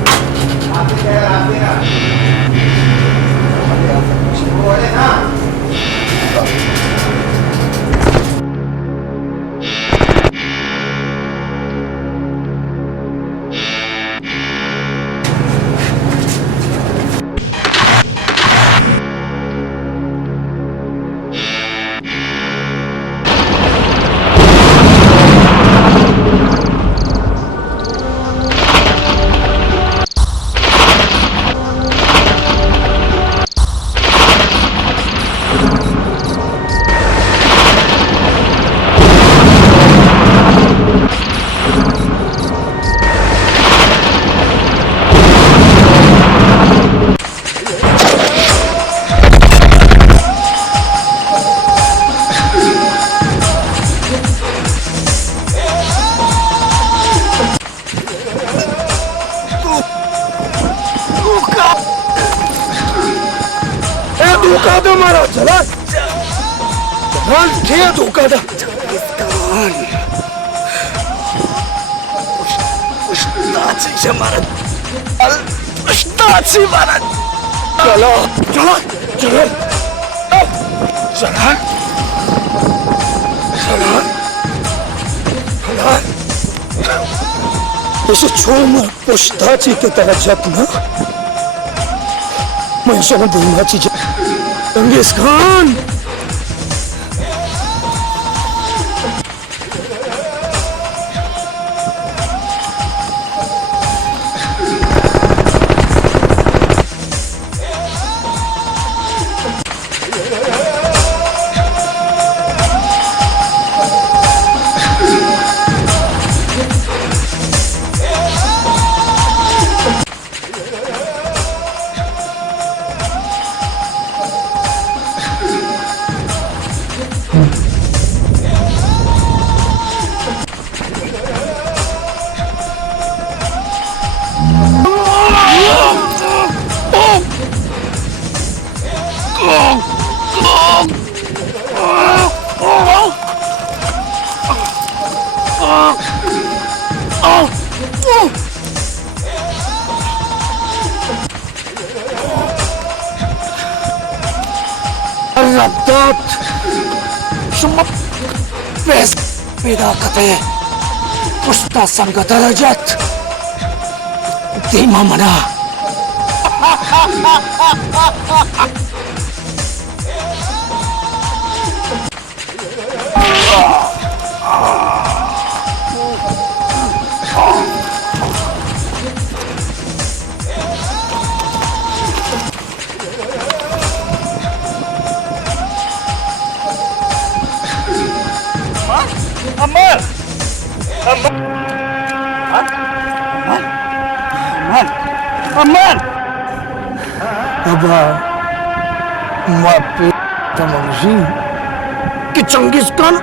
धोखा दो मारा चला जलाल क्या धोखा दा उस्ताद मारा उस्ताद मारा चलो चलो चलो चला इसे छोड़ उस्ताद की तरह जब ना मैं शरण दूंगा चीजें Genghis Khan Radat Şuma Bez Bedakate Usta Sangha Darajat Dima Mana अमर अमर अमर अमर अबा मापे तमजी कि चंगेज खान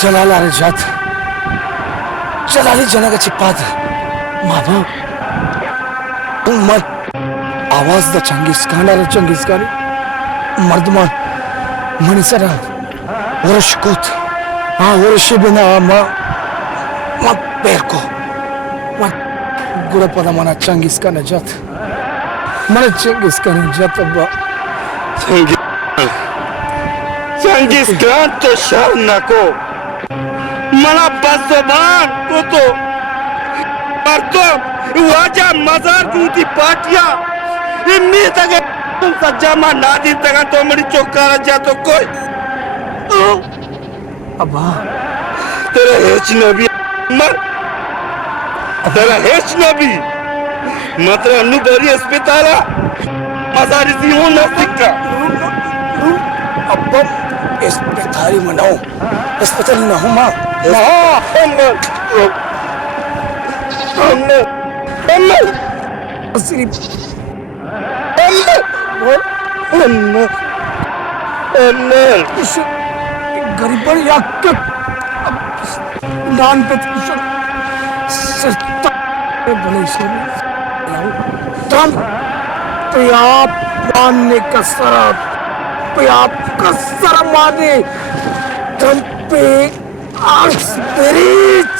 जलाला रे जात जलाली जना का चिपात माँ बाप मत आवाज द चंगेज खान रे चंगेज खान मर्दमान मनीसरा वरशकोत हाँ वरशे बिना माँ माँ पैर को माँ गुड़ा पदा मना चंगेज खान जात मना चंगेज खान जात अब्बा चंगेज खान तो शर्म न को मला बसबान को तो मर्दो वाजा मजार दूती पाटिया इन्नी तक सज्जामा नादी तक तो मरी चौकारा जा तो कोई अब्बा तेरा हेच नबी मर तेरा हेच नबी मात्र अन्नू बरी अस्पताला मजारी सी हो न सिक्का अब्बा अस्पताली मनाओ अस्पताली ना हो माँ ना अम्मर अम्मर अम्मर सिर्फ अम्मर अम्मर अम्मर गरीब या नान पे सस्ता बने से तम पे आप मानने का शराब पे आपका सर माने तम पे आर्स बेरीच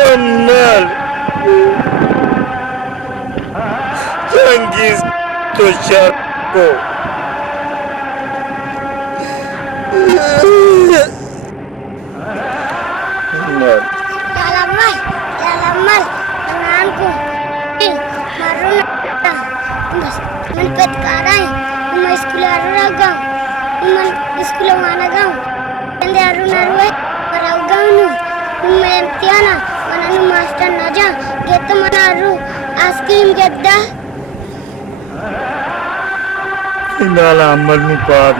अम्मर चंगेज तो शर को Lalamar, anakku, maruna, bas, menpet karai, sekolah arugam, sekolah mana gam, ande arunaruai, arugam nu, tiana, mana nu master naja, gitu mana aru, askrim gedda. Tinggal amal nu par.